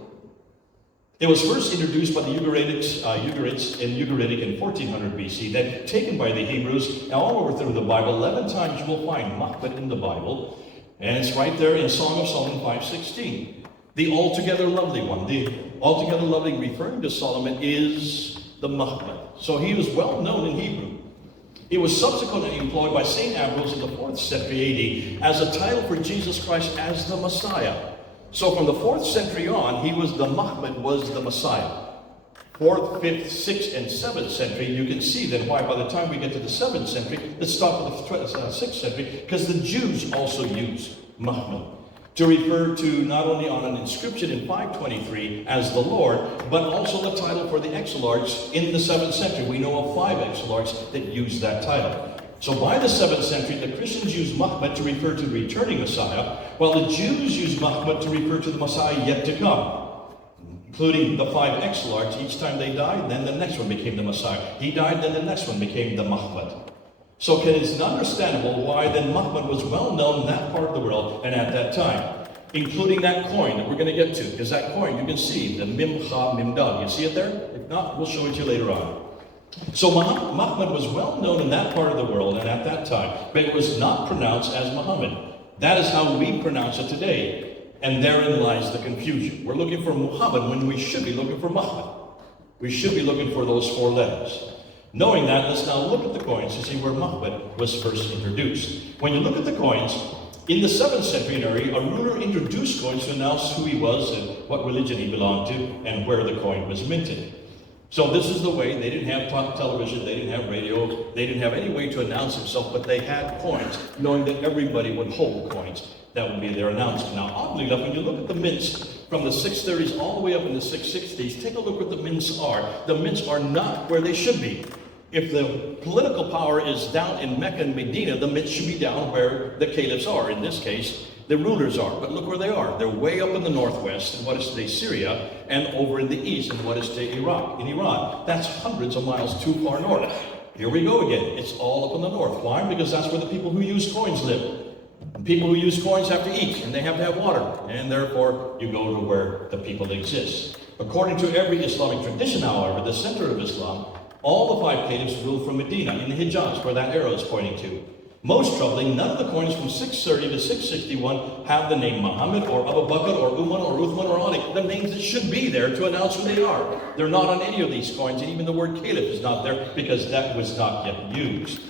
It was first introduced by the Ugarites in 1400 BC, then taken by the Hebrews. Now, all over through the Bible, 11 times you will find Muhammad in the Bible, and it's right there in Song of Solomon 5:16. The altogether lovely one, the altogether lovely referring to Solomon is the Muhammad. So he was well known in Hebrew. It was subsequently employed by St. Ambrose in the 4th century AD as a title for Jesus Christ as the Messiah. So from the 4th century on, Muhammad was the Messiah. 4th, 5th, 6th, and 7th century, you can see then why by the time we get to the 7th century, let's stop at the 6th century, because the Jews also use Muhammad to refer to not only on an inscription in 523 as the Lord, but also the title for the exilarchs in the 7th century. We know of 5 exilarchs that use that title. So by the 7th century, the Christians use Muhammad to refer to the returning Messiah, while the Jews use Muhammad to refer to the Messiah yet to come, including the 5 exilarchs. Each time they died, then the next one became the Messiah. He died, then the next one became the Muhammad. So it's understandable why then Muhammad was well known in that part of the world and at that time, including that coin that we're going to get to, because that coin you can see, the Mim, Ha, Mim, Dal. You see it there? If not, we'll show it to you later on. So Muhammad was well known in that part of the world and at that time, but it was not pronounced as Muhammad. That is how we pronounce it today, and therein lies the confusion. We're looking for Muhammad when we should be looking for Muhammad. We should be looking for those 4 letters. Knowing that, let's now look at the coins to see where Muhammad was first introduced. When you look at the coins, in the 7th century area, a ruler introduced coins to announce who he was and what religion he belonged to and where the coin was minted. So this is the way. They didn't have television, they didn't have radio, they didn't have any way to announce himself, but they had coins, knowing that everybody would hold coins. that would be their announcement. Now, oddly enough, when you look at the mints from the 630s all the way up in the 660s, take a look what the mints are. The mints are not where they should be. If the political power is down in Mecca and Medina, the mints should be down where the caliphs are. In this case, the rulers are. But look where they are. They're way up in the northwest, in what is today Syria, and over in the east, in what is today Iraq, in Iran. That's hundreds of miles too far north. Here we go again. It's all up in the north. Why? Because that's where the people who use coins live. And people who use coins have to eat, and they have to have water. And therefore, you go to where the people exist. According to every Islamic tradition, however, the center of Islam, all the 5 caliphs ruled from Medina, in the Hijaz, where that arrow is pointing to. Most troubling, none of the coins from 630 to 661 have the name Muhammad or Abu Bakr or Umar or Uthman or Ali, the names that should be there to announce who they are. They're not on any of these coins, and even the word caliph is not there because that was not yet used.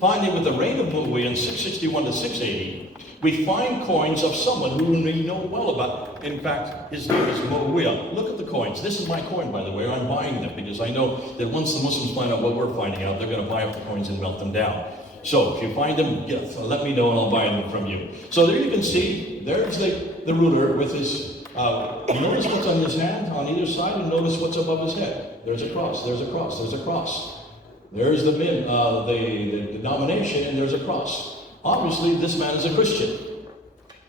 Finally, with the reign of Muawiyah in 661 to 680, we find coins of someone who we know well about. In fact, his name is Muawiyah. Look at the coins. This is my coin, by the way. I'm buying them because I know that once the Muslims find out what we're finding out, they're going to buy up the coins and melt them down. So if you find them, let me know and I'll buy them from you. So there you can see, there's the ruler with his, notice what's on his hand on either side and notice what's above his head. There's a cross, there's a cross, there's a cross. There's the denomination and there's a cross. Obviously, this man is a Christian.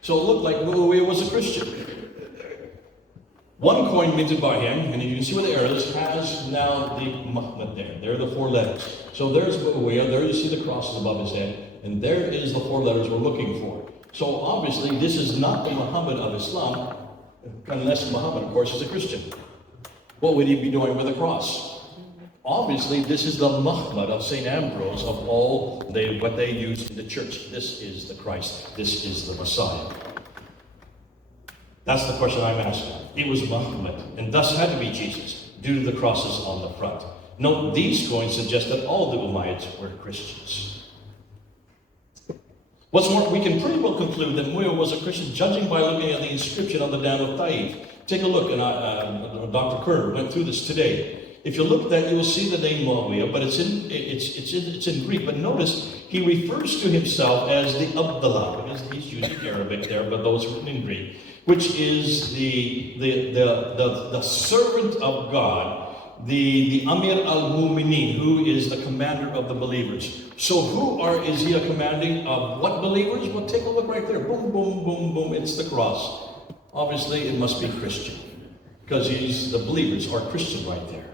So it looked like Muawiyah was a Christian. One coin minted by him, and you can see where the arrow is, has now the Muhammad there. There are the 4 letters. So there's Muawiyah, there you see the crosses above his head, and there is the 4 letters we're looking for. So obviously, this is not the Muhammad of Islam, unless Muhammad, of course, is a Christian. What would he be doing with a cross? Obviously, this is the Muhammad of St. Ambrose of all what they use in the church. This is the Christ. This is the Messiah. That's the question I'm asking. It was Muhammad, and thus had to be Jesus, due to the crosses on the front. Note, these coins suggest that all the Umayyads were Christians. What's more, we can pretty well conclude that Muawiyah was a Christian, judging by looking at the inscription on the dam of Taif. Take a look, and Dr. Kerr went through this today. If you look at that, you will see the name Muawiyah, but it's in Greek. But notice, he refers to himself as the Abdullah, because he's using Arabic there, but those written in Greek, which is the servant of God, the Amir al-Mu'minin, who is the commander of the believers. So is he a commanding of what believers? Well, take a look right there. Boom, boom, boom, boom. It's the cross. Obviously, it must be Christian, because the believers are Christian right there.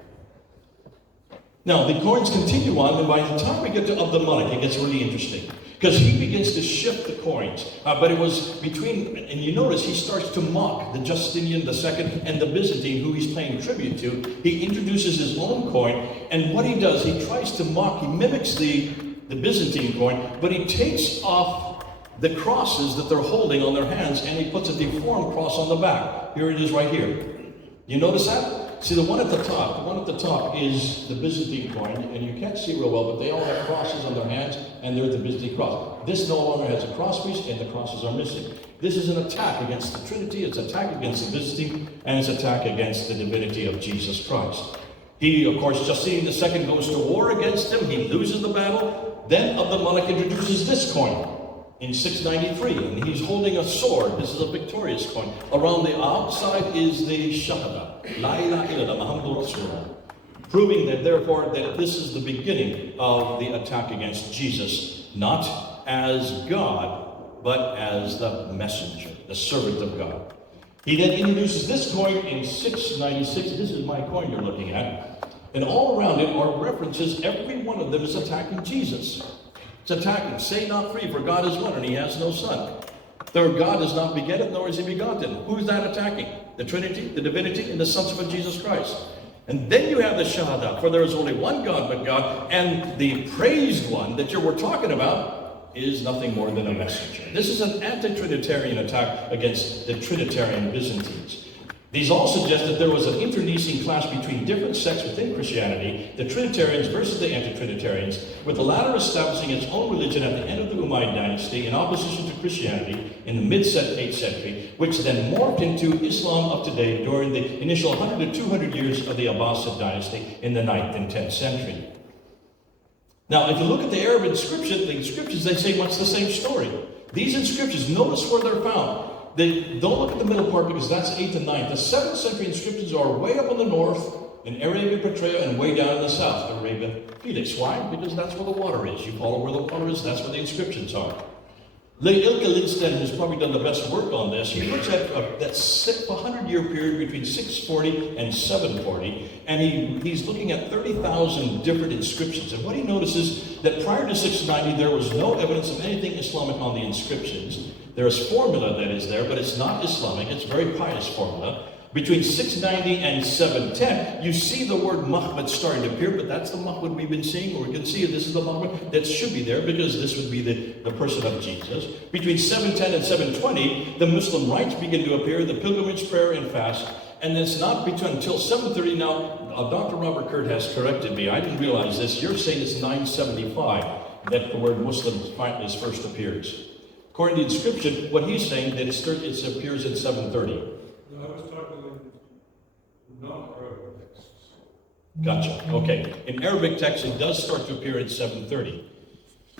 Now, the coins continue on, and by the time we get to Abd al-Malik, it gets really interesting. Because he begins to shift the coins. But it was between, and you notice he starts to mock the Justinian II and the Byzantine, who he's paying tribute to. He introduces his own coin, and what he does, he tries to mock, he mimics the Byzantine coin, but he takes off the crosses that they're holding on their hands, and he puts a deformed cross on the back. Here it is right here. You notice that? See, the one at the top is the Byzantine coin, and you can't see real well, but they all have crosses on their hands, and they're the Byzantine cross. This no longer has a cross piece, and the crosses are missing. This is an attack against the Trinity, it's an attack against the Byzantine, and it's an attack against the divinity of Jesus Christ. He, of course, Justinian II goes to war against him, he loses the battle, then Abd al-Malik introduces this coin in 693, and he's holding a sword. This is a victorious coin. Around the outside is the Shahada, La ilaha illallah, Muhammadur Rasulullah, proving that therefore that this is the beginning of the attack against Jesus, not as God, but as the messenger, the servant of God. He then introduces this coin in 696. This is my coin you're looking at. And all around it are references. Every one of them is attacking Jesus. It's attacking. Say not free, for God is one, and he has no son. Third, God is not begetted, nor is he begotten. Who's that attacking? The Trinity, the divinity, and the sonship of Jesus Christ. And then you have the Shahada, for there is only one God but God, and the praised one that we're talking about is nothing more than a messenger. This is an anti-Trinitarian attack against the Trinitarian Byzantines. These all suggest that there was an internecine clash between different sects within Christianity, the Trinitarians versus the anti-Trinitarians, with the latter establishing its own religion at the end of the Umayyad dynasty in opposition to Christianity in the mid-8th century, which then morphed into Islam of today during the initial 100 to 200 years of the Abbasid dynasty in the 9th and 10th century. Now, if you look at the Arab inscriptions, they say much the same story. These inscriptions, notice where they're found. Don't look at the middle part because that's 8th and 9th. The 7th century inscriptions are way up in the north, in Arabia Petraea, and way down in the south, Arabia Felix. Why? Because that's where the water is. You follow where the water is, that's where the inscriptions are. Ilke Lindsten, who's probably done the best work on this, he looks at that 100-year period between 640 and 740, and he's looking at 30,000 different inscriptions. And what he notices that prior to 690, there was no evidence of anything Islamic on the inscriptions. There's formula that is there, but it's not Islamic. It's very pious formula. Between 690 and 710, you see the word Muhammad starting to appear, but that's the Muhammad we've been seeing, or we can see this is the Muhammad that should be there, because this would be the person of Jesus. Between 710 and 720, the Muslim rites begin to appear, the pilgrimage, prayer, and fast. And it's not until 730 now. Dr. Robert Kurt has corrected me. I didn't realize this. You're saying it's 975 that the word Muslim finally first appears. According to the inscription, what he's saying that it appears in 730. No, I was talking in non-Arabic texts. Gotcha. Okay. In Arabic text, it does start to appear in 730.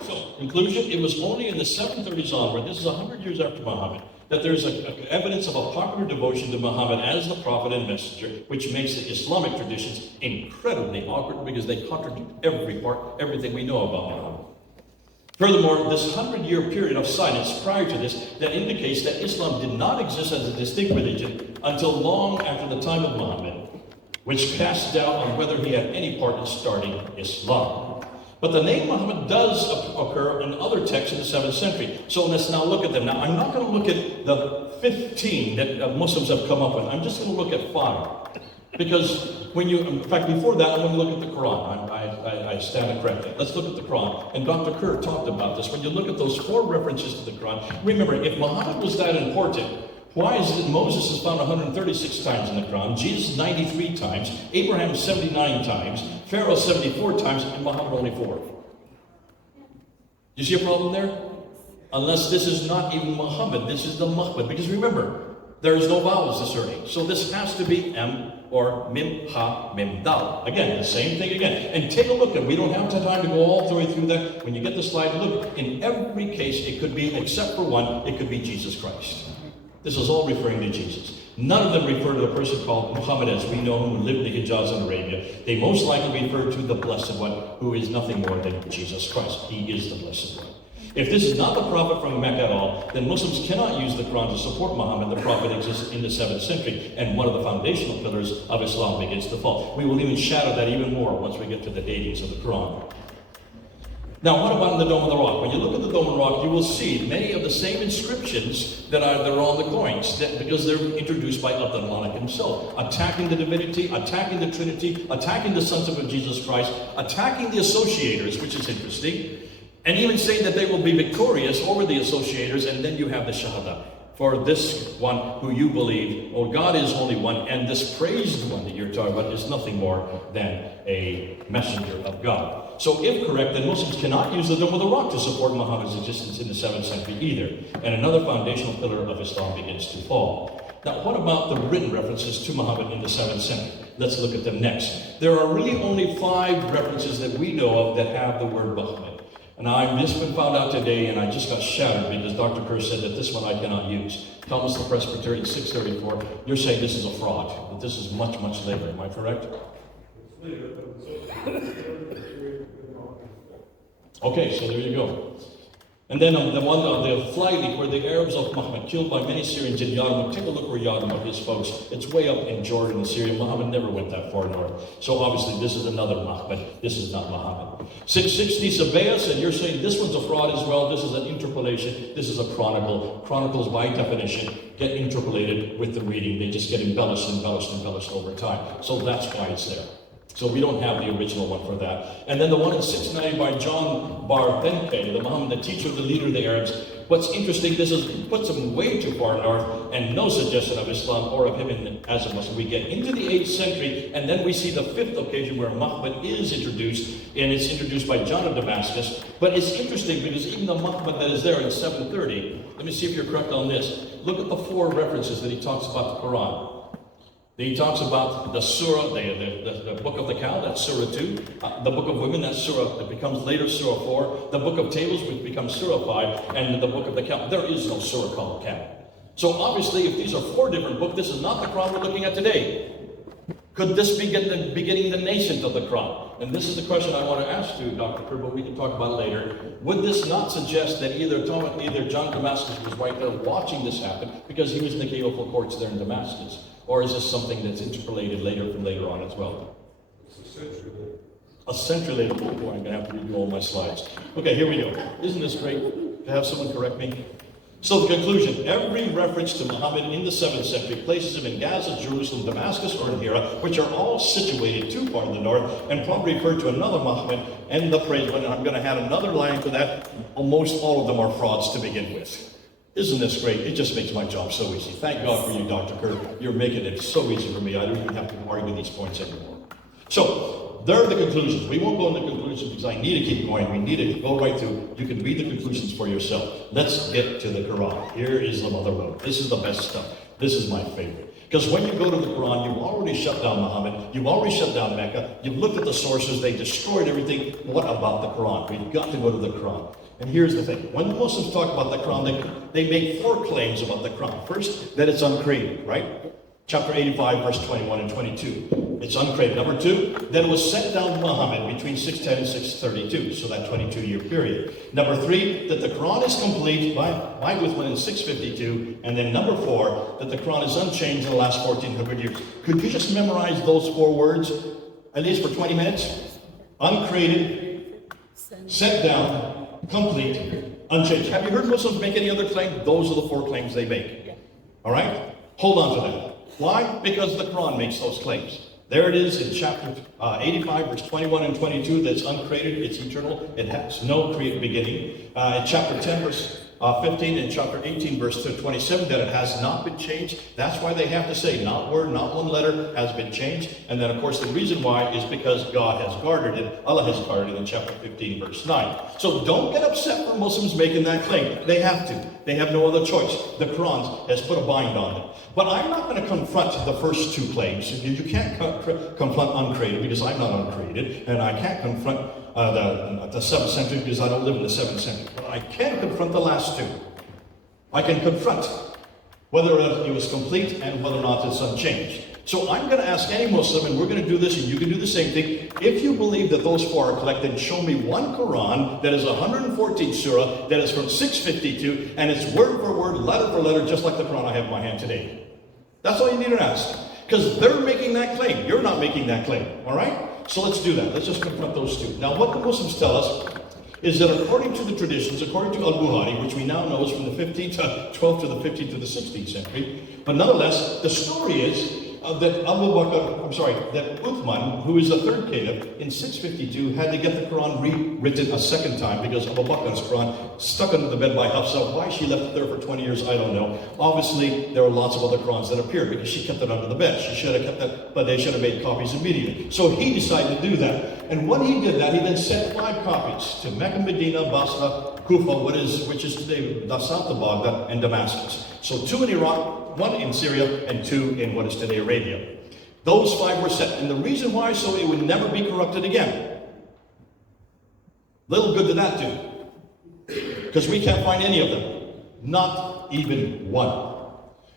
So, conclusion, it was only in the 730s onward, this is 100 years after Muhammad, that there's evidence of a popular devotion to Muhammad as the prophet and messenger, which makes the Islamic traditions incredibly awkward because they contradict everything we know about Muhammad. Furthermore, this 100-year period of silence prior to this that indicates that Islam did not exist as a distinct religion until long after the time of Muhammad, which casts doubt on whether he had any part in starting Islam. But the name Muhammad does occur in other texts in the 7th century. So let's now look at them. Now, I'm not going to look at the 15 that Muslims have come up with. I'm just going to look at 5. Because in fact, before that, I'm going to look at the Quran. I stand corrected. Let's look at the Quran. And Dr. Kerr talked about this. When you look at those 4 references to the Quran, remember, if Muhammad was that important, why is it that Moses is found 136 times in the Quran, Jesus 93 times, Abraham 79 times, Pharaoh 74 times, and Muhammad only 4? You see a problem there? Unless this is not even Muhammad, this is the Muhammad. Because remember, there is no vowels asserting. So this has to be M or Mim, Ha, Mim, Dal. Again, the same thing again. And take a look at, we don't have time to go all the way through that. When you get the slide, look, in every case, it could be, except for one, it could be Jesus Christ. This is all referring to Jesus. None of them refer to the person called Muhammad as we know, who lived in the Hijaz in Arabia. They most likely refer to the Blessed One, who is nothing more than Jesus Christ. He is the Blessed One. If this is not the prophet from Mecca at all, then Muslims cannot use the Quran to support Muhammad. The prophet exists in the 7th century, and one of the foundational pillars of Islam begins to fall. We will even shadow that even more once we get to the datings of the Quran. Now, what about in the Dome of the Rock? When you look at the Dome of the Rock, you will see many of the same inscriptions that are on the coins, because they're introduced by Abdul Malik himself, attacking the divinity, attacking the Trinity, attacking the sons of Jesus Christ, attacking the associators, which is interesting, and even saying that they will be victorious over the associators, and then you have the Shahada. For this one who you believe, oh, God is only one, and this praised one that you're talking about is nothing more than a messenger of God. So if correct, then Muslims cannot use the Dome of the Rock to support Muhammad's existence in the 7th century either. And another foundational pillar of Islam begins to fall. Now, what about the written references to Muhammad in the 7th century? Let's look at them next. There are really only 5 references that we know of that have the word Muhammad. And I've just been found out today, and I just got shattered because Dr. Kerr said that this one I cannot use. Thomas the Presbyterian, 634. You're saying this is a fraud, that this is much, much later. Am I correct? Okay, so there you go. And then the one on the flyleaf where the Arabs of Muhammad killed by many Syrians in Yarmouk. Take a look where Yarmouk is, folks. It's way up in Jordan, Syria. Muhammad never went that far north. So obviously this is another Muhammad. This is not Muhammad. 660 Sabaeus, and you're saying this one's a fraud as well. This is an interpolation. This is a chronicle. Chronicles, by definition, get interpolated with the reading. They just get embellished over time. So that's why it's there. So we don't have the original one for that. And then the one in 690 by John Bar Benke, the Muhammad, the teacher, the leader of the Arabs. What's interesting, this puts him way too far north, and no suggestion of Islam or of him as a Muslim. We get into the 8th century, and then we see the 5th occasion where Muhammad is introduced, and it's introduced by John of Damascus. But it's interesting because even the Muhammad that is there in 730, let me see if you're correct on this. Look at the 4 references that he talks about the Quran. He talks about the surah, the book of the cow, that's surah 2. The book of women, that's surah, that becomes later surah 4. The book of tables, which becomes surah 5. And the book of the camel. There is no surah called camel. So obviously, if these are 4 different books, this is not the Quran we're looking at today. Could this be beginning the nascent of the Quran? And this is the question I want to ask you, Dr. Kerr, but we can talk about it later. Would this not suggest that either John Damascus was right there watching this happen because he was in the caliphal courts there in Damascus? Or is this something that's interpolated from later on as well? It's a century later. A century later. Oh boy, I'm going to have to redo all my slides. Okay, here we go. Isn't this great to have someone correct me? So the conclusion, every reference to Muhammad in the 7th century places him in Gaza, Jerusalem, Damascus, or in Hira, which are all situated too far to the north, and probably refer to another Muhammad and the praise one. And I'm going to add another line to that. Almost all of them are frauds to begin with. Isn't this great? It just makes my job so easy. Thank God for you, Dr. Kerr. You're making it so easy for me. I don't even have to argue these points anymore. So, there are the conclusions. We won't go into conclusions because I need to keep going. We need to go right through. You can read the conclusions for yourself. Let's get to the Quran. Here is the mother road. This is the best stuff. This is my favorite. Because when you go to the Quran, you've already shut down Muhammad. You've already shut down Mecca. You've looked at the sources. They destroyed everything. What about the Quran? We've got to go to the Quran. And here's the thing. When the Muslims talk about the Quran, they make 4 claims about the Quran. First, that it's uncreated, right? Chapter 85, verse 21 and 22. It's uncreated. Number 2, that it was sent down to Muhammad between 610 and 632, so that 22-year period. Number 3, that the Quran is complete by with one in 652. And then number 4, that the Quran is unchanged in the last 1400 years. Could you just memorize those 4 words, at least for 20 minutes? Uncreated, sent down, complete, unchanged. Have you heard Muslims make any other claim? Those are the 4 claims they make. All right? Hold on to that. Why? Because the Quran makes those claims. There it is in chapter 85, verse 21 and 22. That's uncreated. It's eternal. It has no created beginning. In chapter 10, verse 15, and chapter 18, verse 27, that it has not been changed. That's why they have to say, not word, not one letter has been changed. And then, of course, the reason why is because God has guarded it. Allah has guarded it in chapter 15, verse 9. So don't get upset for Muslims making that claim. They have to. They have no other choice. The Quran has put a bind on them. But I'm not going to confront the first 2 claims. You can't confront uncreated because I'm not uncreated. And I can't confront the 7th century because I don't live in the 7th century. But I can confront the last 2. I can confront whether it was complete and whether or not it's unchanged. So I'm going to ask any Muslim, and we're going to do this, and you can do the same thing. If you believe that those 4 are collected, show me one Quran that is 114 surah, that is from 652, and it's word for word, letter for letter, just like the Quran I have in my hand today. That's all you need to ask. Because they're making that claim. You're not making that claim. All right? So let's do that. Let's just confront those 2. Now, what the Muslims tell us is that according to the traditions, according to Al-Bukhari, which we now know is from the 12th to the 15th to the 16th century, but nonetheless, the story is that that Uthman, who is the 3rd caliph, in 652 had to get the Quran rewritten a second time because Abu Bakr's Quran stuck under the bed by Hafsa. Why she left it there for 20 years, I don't know. Obviously, there are lots of other Qurans that appeared because she kept it under the bed. She should have kept that, but they should have made copies immediately. So he decided to do that. And when he did that, he then sent 5 copies to Mecca, Medina, Basra, Kufa, which is today south of Baghdad, and Damascus. So 2 in Iraq, 1 in Syria, and 2 in what is today Arabia. Those 5 were sent. And the reason why, so it would never be corrupted again. Little good did that do. Because we can't find any of them. Not even one.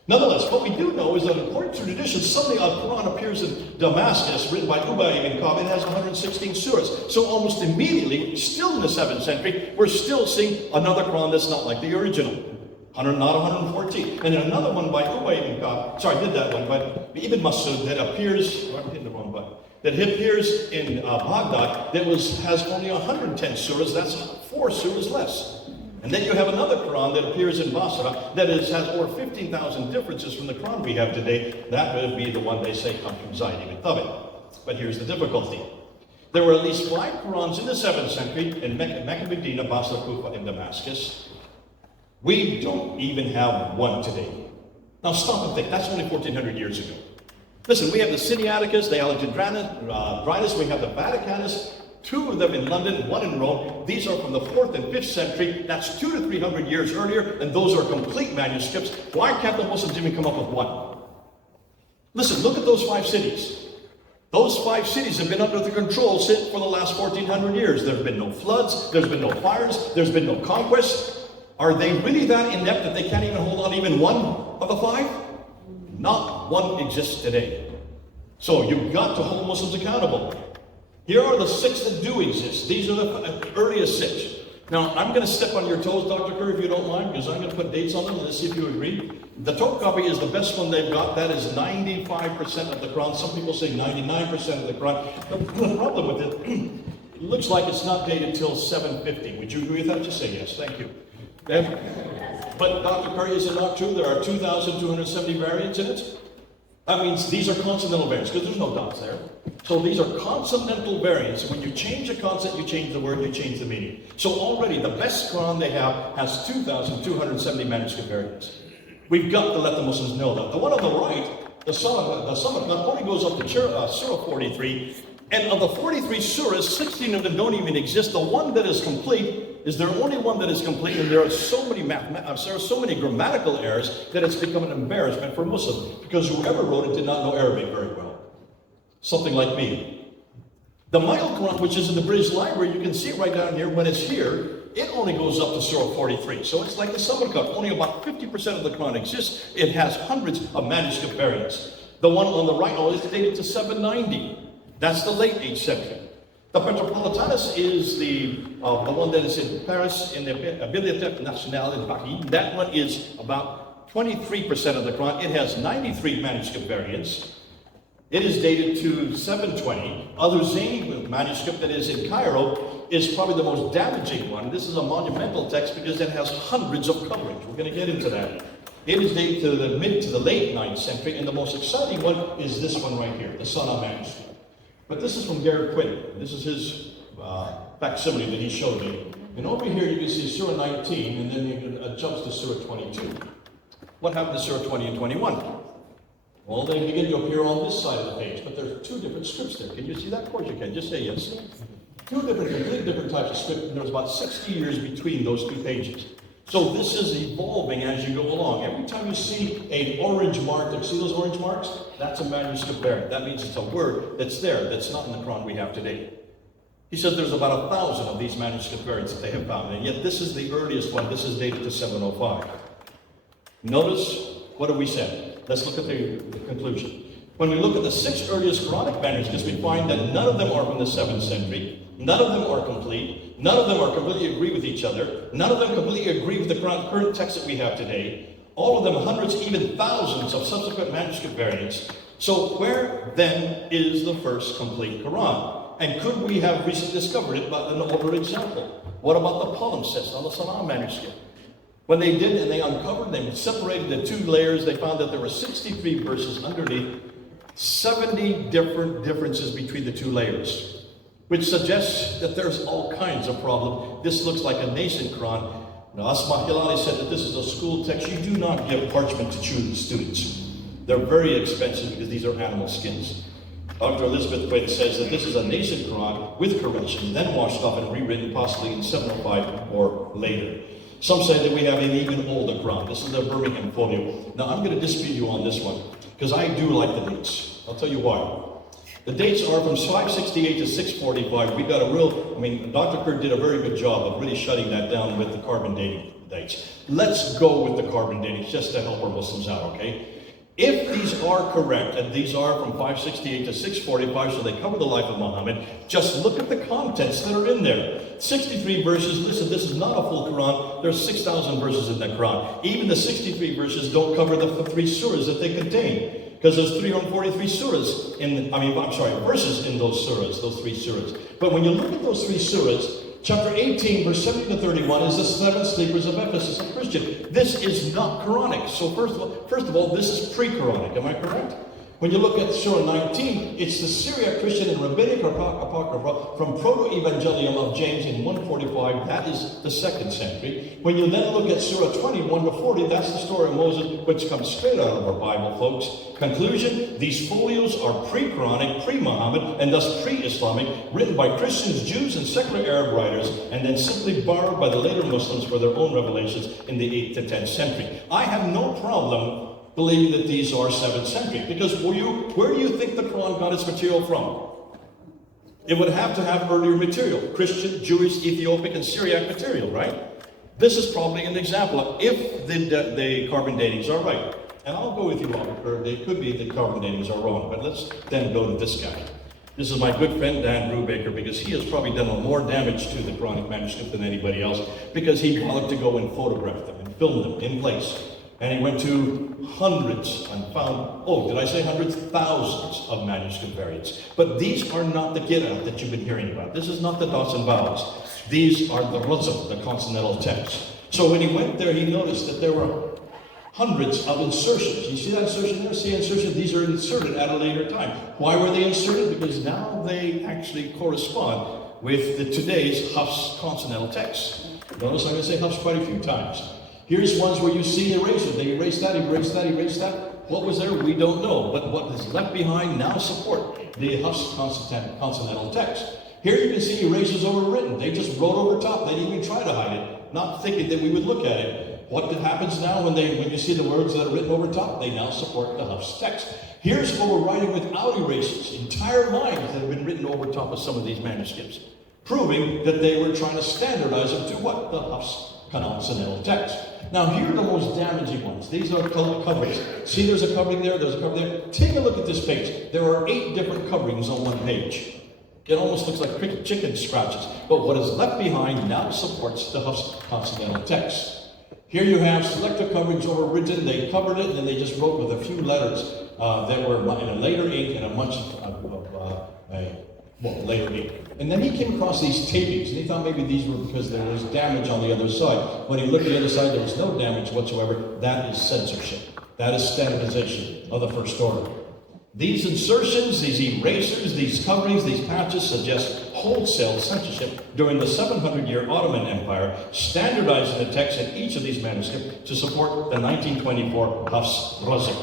Nonetheless, what we do know is that according to tradition, suddenly a Quran appears in Damascus, written by Ubay ibn Ka'b. It has 116 surahs. So almost immediately, still in the 7th century, we're still seeing another Quran that's not like the original. Not 114. And then another one by Ubay ibn Ka'b. Sorry, I did that one, but Ibn Masud that appears, I'm hitting the wrong button, that appears in Baghdad that has only 110 surahs. That's 4 surahs less. And then you have another Quran that appears in Basra that has over 15,000 differences from the Quran we have today. That would be the one they say comes from Zayd ibn Thabit. But here's the difficulty. There were at least 5 Qurans in the 7th century in Mecca, Medina, Basra, Kufa, and Damascus. We don't even have 1 today. Now stop and think. That's only 1,400 years ago. Listen, we have the Sinaiticus, the Alexandrinus, we have the Vaticanus, 2 of them in London, 1 in Rome. These are from the 4th and 5th century. That's 200 to 300 years earlier, and those are complete manuscripts. Why can't the Muslims even come up with 1? Listen, look at those 5 cities. Those 5 cities have been under the control for the last 1,400 years. There have been no floods, there's been no fires, there's been no conquest. Are they really that inept that they can't even hold on even one of the 5? Not one exists today. So you've got to hold Muslims accountable. Here are the 6 that do exist. These are the earliest 6. Now, I'm going to step on your toes, Dr. Kerr, if you don't mind, because I'm going to put dates on them and let's see if you agree. The Top copy is the best one they've got. That is 95% of the Quran. Some people say 99% of the Quran. The problem with it, it looks like it's not dated till 750. Would you agree with that? Just say yes. Thank you. But Dr. Kerr, is it not true? There are 2,270 variants in it. That means these are consonantal variants, because there's no dots there. So these are consonantal variants. When you change a consonant, you change the word, you change the meaning. So already the best Quran they have has 2,270 manuscript variants. We've got to let the Muslims know that. The one on the right, the Summit, not only goes up to Surah 43, and of the 43 surahs, 16 of them don't even exist. The one that is complete is the only one that is complete, and there are so many grammatical errors that it's become an embarrassment for Muslims, because whoever wrote it did not know Arabic very well. Something like me. The Middle Quran, which is in the British Library, you can see it right down here. When it's here, it only goes up to Surah 43. So it's like the Summit Cup. Only about 50% of the Quran exists. It has hundreds of manuscript variants. The one on the right is dated to 790. That's the late 8th century. The Petropolitanus is the one that is in Paris in the Bibliothèque Nationale in Paris. That one is about 23% of the Quran. It has 93 manuscript variants. It is dated to 720. Al-Husayni manuscript that is in Cairo is probably the most damaging one. This is a monumental text because it has hundreds of coverings. We're going to get into that. It is dated to the mid to the late 9th century, and the most exciting one is this one right here, the Sana manuscript. But this is from Garrett Quinn. This is his facsimile that he showed me. And over here you can see Surah 19, and then it jumps to Surah 22. What happened to Surah 20 and 21? Well, they begin to appear on this side of the page, but there are 2 different scripts there. Can you see that? Of course you can. Just say yes. 2 completely different types of script, and there's about 60 years between those 2 pages. So this is evolving as you go along. Every time you see an orange mark, see those orange marks? That's a manuscript variant. That means it's a word that's there, that's not in the Quran we have today. He says there's about 1,000 of these manuscript variants that they have found, and yet this is the earliest one. This is dated to 705. Notice, what have we said? Let's look at the conclusion. When we look at the 6 earliest Quranic manuscripts, we find that none of them are from the 7th century. None of them are complete. None of them are completely agree with each other. None of them completely agree with the current text that we have today. All of them hundreds, even thousands of subsequent manuscript variants. So where then is the first complete Quran? And could we have recently discovered it by an older example? What about the palimpsest on the Salam manuscript? When they did, and they uncovered, they separated the 2 layers, they found that there were 63 verses underneath, 70 differences between the 2 layers, which suggests that there's all kinds of problem. This looks like a nascent Quran. Now, Asma Hilali said that this is a school text. You do not give parchment to students. They're very expensive because these are animal skins. Dr. Elizabeth Quinn says that this is a nascent Quran with corrections, then washed off and rewritten possibly in 705 or later. Some say that we have an even older Quran. This is the Birmingham folio. Now, I'm going to dispute you on this one, because I do like the dates. I'll tell you why. The dates are from 568 to 645. We got a real, Dr. Kerr did a very good job of really shutting that down with the carbon dating dates. Let's go with the carbon dating just to help our Muslims out, okay? If these are correct, and these are from 568 to 645, so they cover the life of Muhammad, just look at the contents that are in there. 63 verses. Listen, this is not a full Quran. There's 6,000 verses in the Quran. Even the 63 verses don't cover the 3 surahs that they contain, because there's 343 surahs verses in those surahs, those 3 surahs. But when you look at those 3 surahs, chapter 18, verse 70 to 31 is the 7 sleepers of Ephesus, a Christian. This is not Quranic. So first of all, this is pre-Quranic. Am I correct? When you look at Surah 19, it's the Syriac Christian and Rabbinic Apocrypha from Proto-Evangelium of James in 145. That is the 2nd century. When you then look at Surah 21 to 40, that's the story of Moses, which comes straight out of our Bible, folks. Conclusion, these folios are pre-Quranic, pre-Muhammad, and thus pre-Islamic, written by Christians, Jews, and secular Arab writers, and then simply borrowed by the later Muslims for their own revelations in the 8th to 10th century. I have no problem believing that these are 7th century. Because where do you think the Quran got its material from? It would have to have earlier material, Christian, Jewish, Ethiopic, and Syriac material, right? This is probably an example of if the carbon datings are right. And I'll go with you, Robert, or it could be that carbon datings are wrong, but let's then go to this guy. This is my good friend Dan Brubaker, because he has probably done more damage to the Quranic manuscript than anybody else, because he bothered to go and photograph them and film them in place. And he went to hundreds and found, oh, did I say hundreds? Thousands of manuscript variants. But these are not the qira'at that you've been hearing about. This is not the dots and vowels. These are the razm, the consonantal text. So when he went there, he noticed that there were hundreds of insertions. You see that insertion there? See insertion? These are inserted at a later time. Why were they inserted? Because now they actually correspond with today's Hafs consonantal text. Notice I'm going to say Hafs quite a few times. Here's ones where you see erasures. They erase that, erase that, erase that. What was there? We don't know. But what is left behind now support the Hafs consonantal text. Here you can see erasures overwritten. They just wrote over top. They didn't even try to hide it, not thinking that we would look at it. What happens now when you see the words that are written over top? They now support the Hafs text. Here's what we're writing without erasures. Entire lines that have been written over top of some of these manuscripts, proving that they were trying to standardize them to what? The Hafs consonantal text. Now here are the most damaging ones. These are coverings. See, there's a covering there, there's a covering there. Take a look at this page. There are 8 different coverings on one page. It almost looks like chicken scratches. But what is left behind now supports the Hafs consonantal text. Here you have selective coverings overwritten. They covered it, and then they just wrote with a few letters that were in a later ink and a much later ink. And then he came across these tapings, and he thought maybe these were because there was damage on the other side. When he looked at the other side, there was no damage whatsoever. That is censorship. That is standardization of the first order. These insertions, these erasers, these coverings, these patches suggest wholesale censorship during the 700-year Ottoman Empire, standardizing the text in each of these manuscripts to support the 1924 Hafs razm.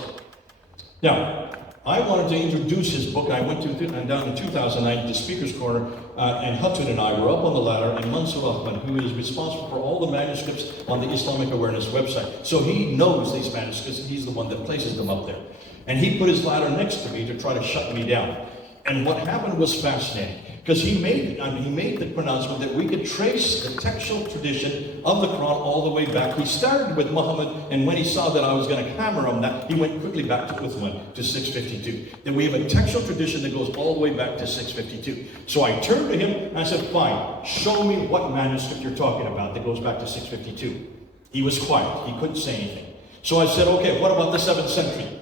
Now, I wanted to introduce his book. I went down in 2009 to Speaker's Corner, and Hatun and I were up on the ladder, and Mansour Ahmad, who is responsible for all the manuscripts on the Islamic Awareness website. So he knows these manuscripts, and he's the one that places them up there. And he put his ladder next to me to try to shut me down. And what happened was fascinating, because he made the pronouncement that we could trace the textual tradition of the Quran all the way back. He started with Muhammad, and when he saw that I was going to hammer on that, he went quickly back to Uthman, to 652. Then we have a textual tradition that goes all the way back to 652. So I turned to him, and I said, fine, show me what manuscript you're talking about that goes back to 652. He was quiet. He couldn't say anything. So I said, okay, what about the 7th century?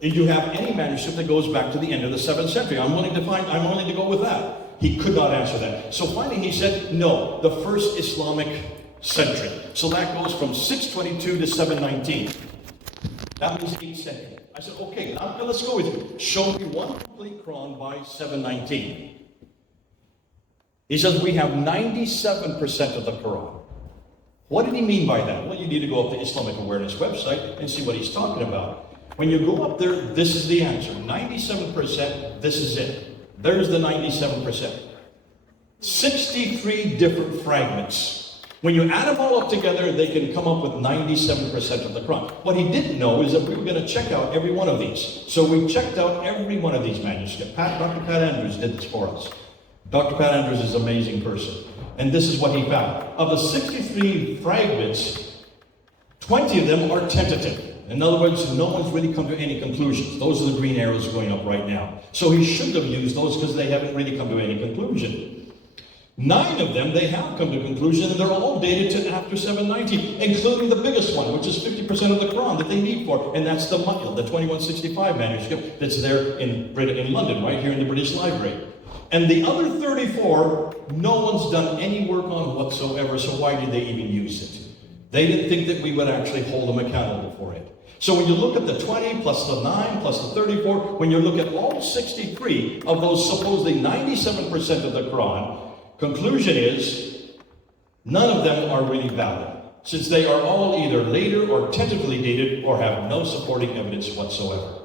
If you have any manuscript that goes back to the end of the 7th century, I'm willing to go with that. He could not answer that. So finally he said, no, the first Islamic century. So that goes from 622 to 719. That means 8th century. I said, okay, now let's go with you. Show me one complete Quran by 719. He says, we have 97% of the Quran. What did he mean by that? Well, you need to go up to the Islamic Awareness website and see what he's talking about. When you go up there, this is the answer. 97%, this is it. There's the 97%. 63 different fragments. When you add them all up together, they can come up with 97% of the Quran. What he didn't know is that we were going to check out every one of these. So we checked out every one of these manuscripts. Dr. Pat Andrews did this for us. Dr. Pat Andrews is an amazing person. And this is what he found. Of the 63 fragments, 20 of them are tentative. In other words, no one's really come to any conclusions. Those are the green arrows going up right now. So he shouldn't have used those because they haven't really come to any conclusion. 9 of them, they have come to conclusion, and they're all dated to after 719, including the biggest one, which is 50% of the Quran that they need for, and that's the Mu'il, the 2165 manuscript that's there in London, right here in the British Library. And the other 34, no one's done any work on whatsoever, so why did they even use it? They didn't think that we would actually hold them accountable for it. So when you look at the 20 plus the 9 plus the 34, when you look at all 63 of those supposedly 97% of the Quran, conclusion is none of them are really valid, since they are all either later or tentatively dated or have no supporting evidence whatsoever.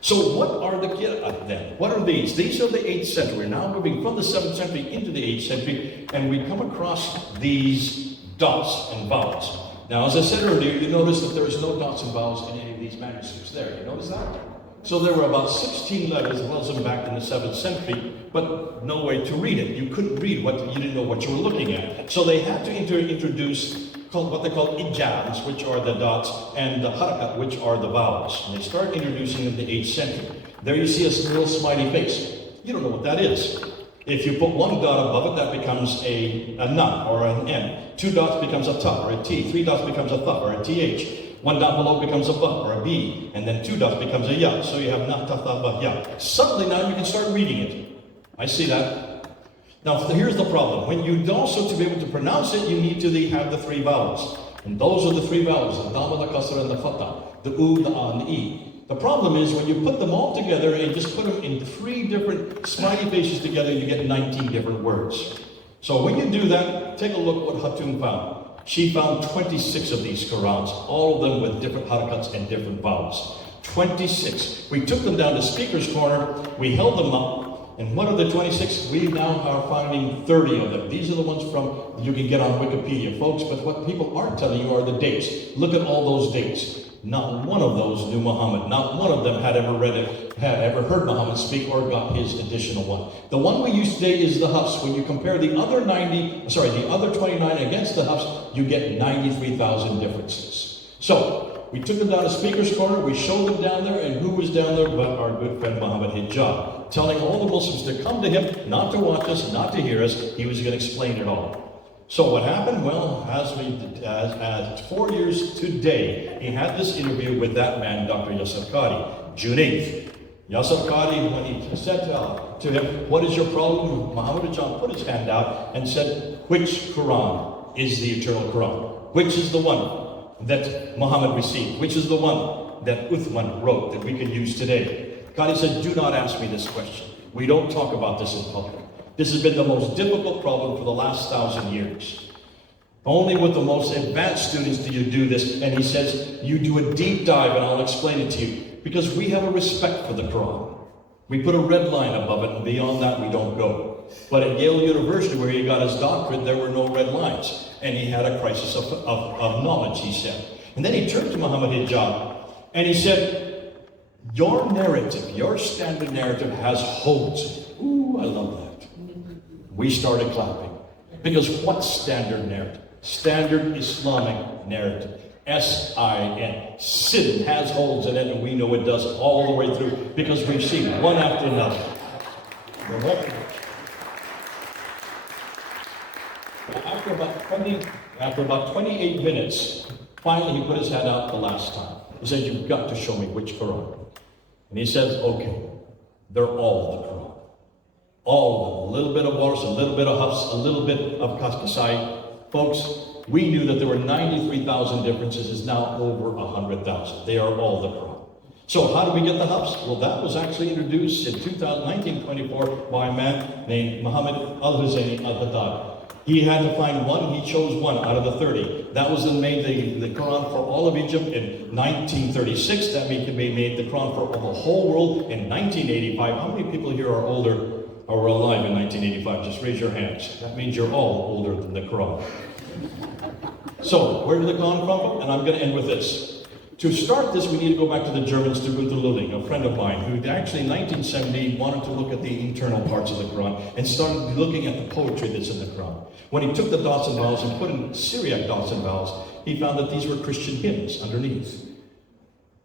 So what are the qira'at then? What are these? These are the 8th century. We're now moving from the 7th century into the 8th century, and we come across these dots and vowels. Now, as I said earlier, you notice that there is no dots and vowels in any of these manuscripts there. You notice that? So there were about 16 letters, it was them back in the 7th century, but no way to read it. You couldn't read what, you didn't know what you were looking at. So they had to introduce what they call ijams, which are the dots, and the harakat, which are the vowels. And they start introducing them in the 8th century. There you see a little smiley face. You don't know what that is. If you put one dot above it, that becomes a na or an n. 2 dots becomes a ta or a t. 3 dots becomes a tha or a th. 1 dot below becomes a ba or a b. And then 2 dots becomes a ya. So you have na, ta, tha, ba, ya. Suddenly now you can start reading it. I see that. Now here's the problem. When you also, to be able to pronounce it, you need to have the 3 vowels. And those are the 3 vowels, the dhamma, the kasra, and the fatha. The u, the a, and the e. The problem is when you put them all together and just put them in 3 different smiley faces together, you get 19 different words. So when you do that, take a look what Hatun found. She found 26 of these Qurans, all of them with different harakats and different vowels. 26. We took them down to Speaker's Corner, we held them up, and what are the 26? We now are finding 30 of them. These are the ones you can get on Wikipedia, folks, but what people aren't telling you are the dates. Look at all those dates. Not one of those knew Muhammad. Not one of them had ever read it, had ever heard Muhammad speak or got his additional one. The one we use today is the Hafs. When you compare the other 29 against the Hafs, you get 93,000 differences. So, we took them down to Speaker's Corner, we showed them down there, and who was down there but our good friend Muhammad Hijab, telling all the Muslims to come to him, not to watch us, not to hear us. He was going to explain it all. So what happened? Well, as 4 years today, he had this interview with that man, Dr. Yasir Qadhi, June 8th. Yasir Qadhi, when he said to him, what is your problem? Muhammad Hijab put his hand out and said, which Quran is the eternal Quran? Which is the one that Muhammad received? Which is the one that Uthman wrote that we can use today? Qadhi said, do not ask me this question. We don't talk about this in public. This has been the most difficult problem for the last 1,000 years. Only with the most advanced students do you do this. And he says, you do a deep dive and I'll explain it to you. Because we have a respect for the Quran. We put a red line above it and beyond that we don't go. But at Yale University where he got his doctorate, there were no red lines. And he had a crisis of knowledge, he said. And then he turned to Muhammad Hijab and he said, your narrative, your standard narrative has holes. Ooh, I love that. We started clapping. Because what's standard narrative? Standard Islamic narrative. S-I-N. Sin has holes in it, and we know it does all the way through because we've seen one after another. After about 28 minutes, finally he put his hand out the last time. He said, you've got to show me which Quran. And he says, okay, they're all the Quran. All of them. A little bit of Wars, a little bit of Hafs, a little bit of Kasai. Folks, we knew that there were 93,000 differences. It's now over 100,000. They are all the Quran. So how did we get the Hafs? Well, that was actually introduced in 1924 by a man named Muhammad al-Husaini al-Haddad. He had to find one. He chose one out of the 30. That was then made the Quran for all of Egypt in 1936. That made the Quran for the whole world in 1985. How many people here are older or were alive in 1985? Just raise your hands. That means you're all older than the Quran. So, where did the Quran come from? And I'm going to end with this. To start this, we need to go back to the Germans, to Gunther Lilling, a friend of mine, who actually in 1970 wanted to look at the internal parts of the Quran and started looking at the poetry that's in the Quran. When he took the dots and vowels and put in Syriac dots and vowels, he found that these were Christian hymns underneath.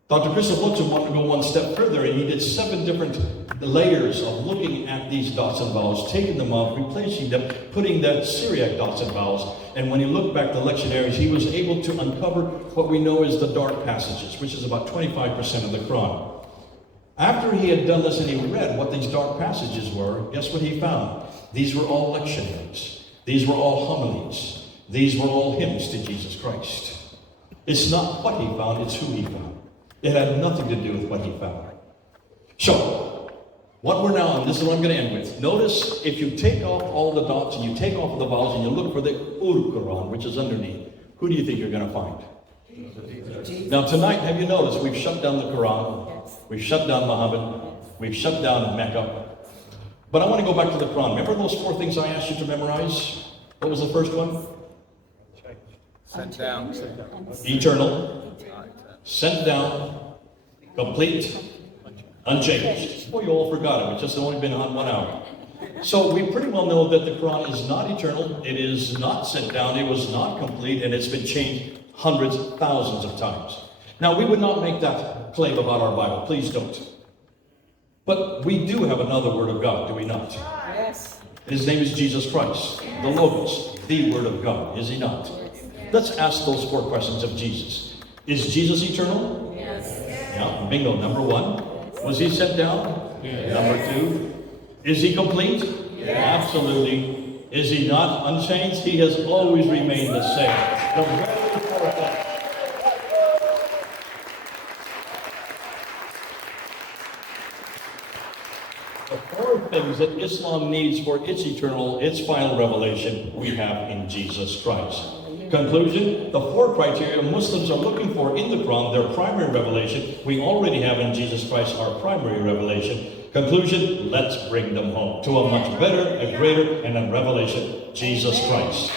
Dr. Christoph Lutzer wanted to go one step further, and he did 7 different layers of looking at these dots and vowels, taking them off, replacing them, putting the Syriac dots and vowels. And when he looked back the lectionaries, he was able to uncover what we know as the dark passages, which is about 25% of the Quran. After he had done this and he read what these dark passages were, guess what he found? These were all lectionaries. These were all homilies. These were all hymns to Jesus Christ. It's not what he found, it's who he found. It had nothing to do with what he found. So, what we're now, and this is what I'm going to end with. Notice if you take off all the dots and you take off the vowels and you look for the Quran, which is underneath, who do you think you're going to find? Now tonight, have you noticed we've shut down the Quran, we've shut down Muhammad, we've shut down Mecca. But I want to go back to the Quran. Remember those 4 things I asked you to memorize? What was the first one? Sent down. eternal, sent down, complete, unchanged. Well, you all forgot it. It's just only been on 1 hour. So we pretty well know that the Quran is not eternal, it is not sent down, it was not complete, and it's been changed hundreds, thousands of times. Now, we would not make that claim about our Bible. Please don't. But we do have another Word of God, do we not? Yes. His name is Jesus Christ, the Logos, the Word of God, is he not? Let's ask those 4 questions of Jesus. Is Jesus eternal? Yes. Yeah, bingo. Number 1. Was he sent down? Yes. Number 2. Is he complete? Yes. Absolutely. Is he not unchanged? He has always remained the same. The very important. The 4 things that Islam needs for its eternal, its final revelation, we have in Jesus Christ. Conclusion, the 4 criteria Muslims are looking for in the Quran, their primary revelation, we already have in Jesus Christ, our primary revelation. Conclusion, let's bring them home to a much better, a greater, and a revelation, Jesus Christ.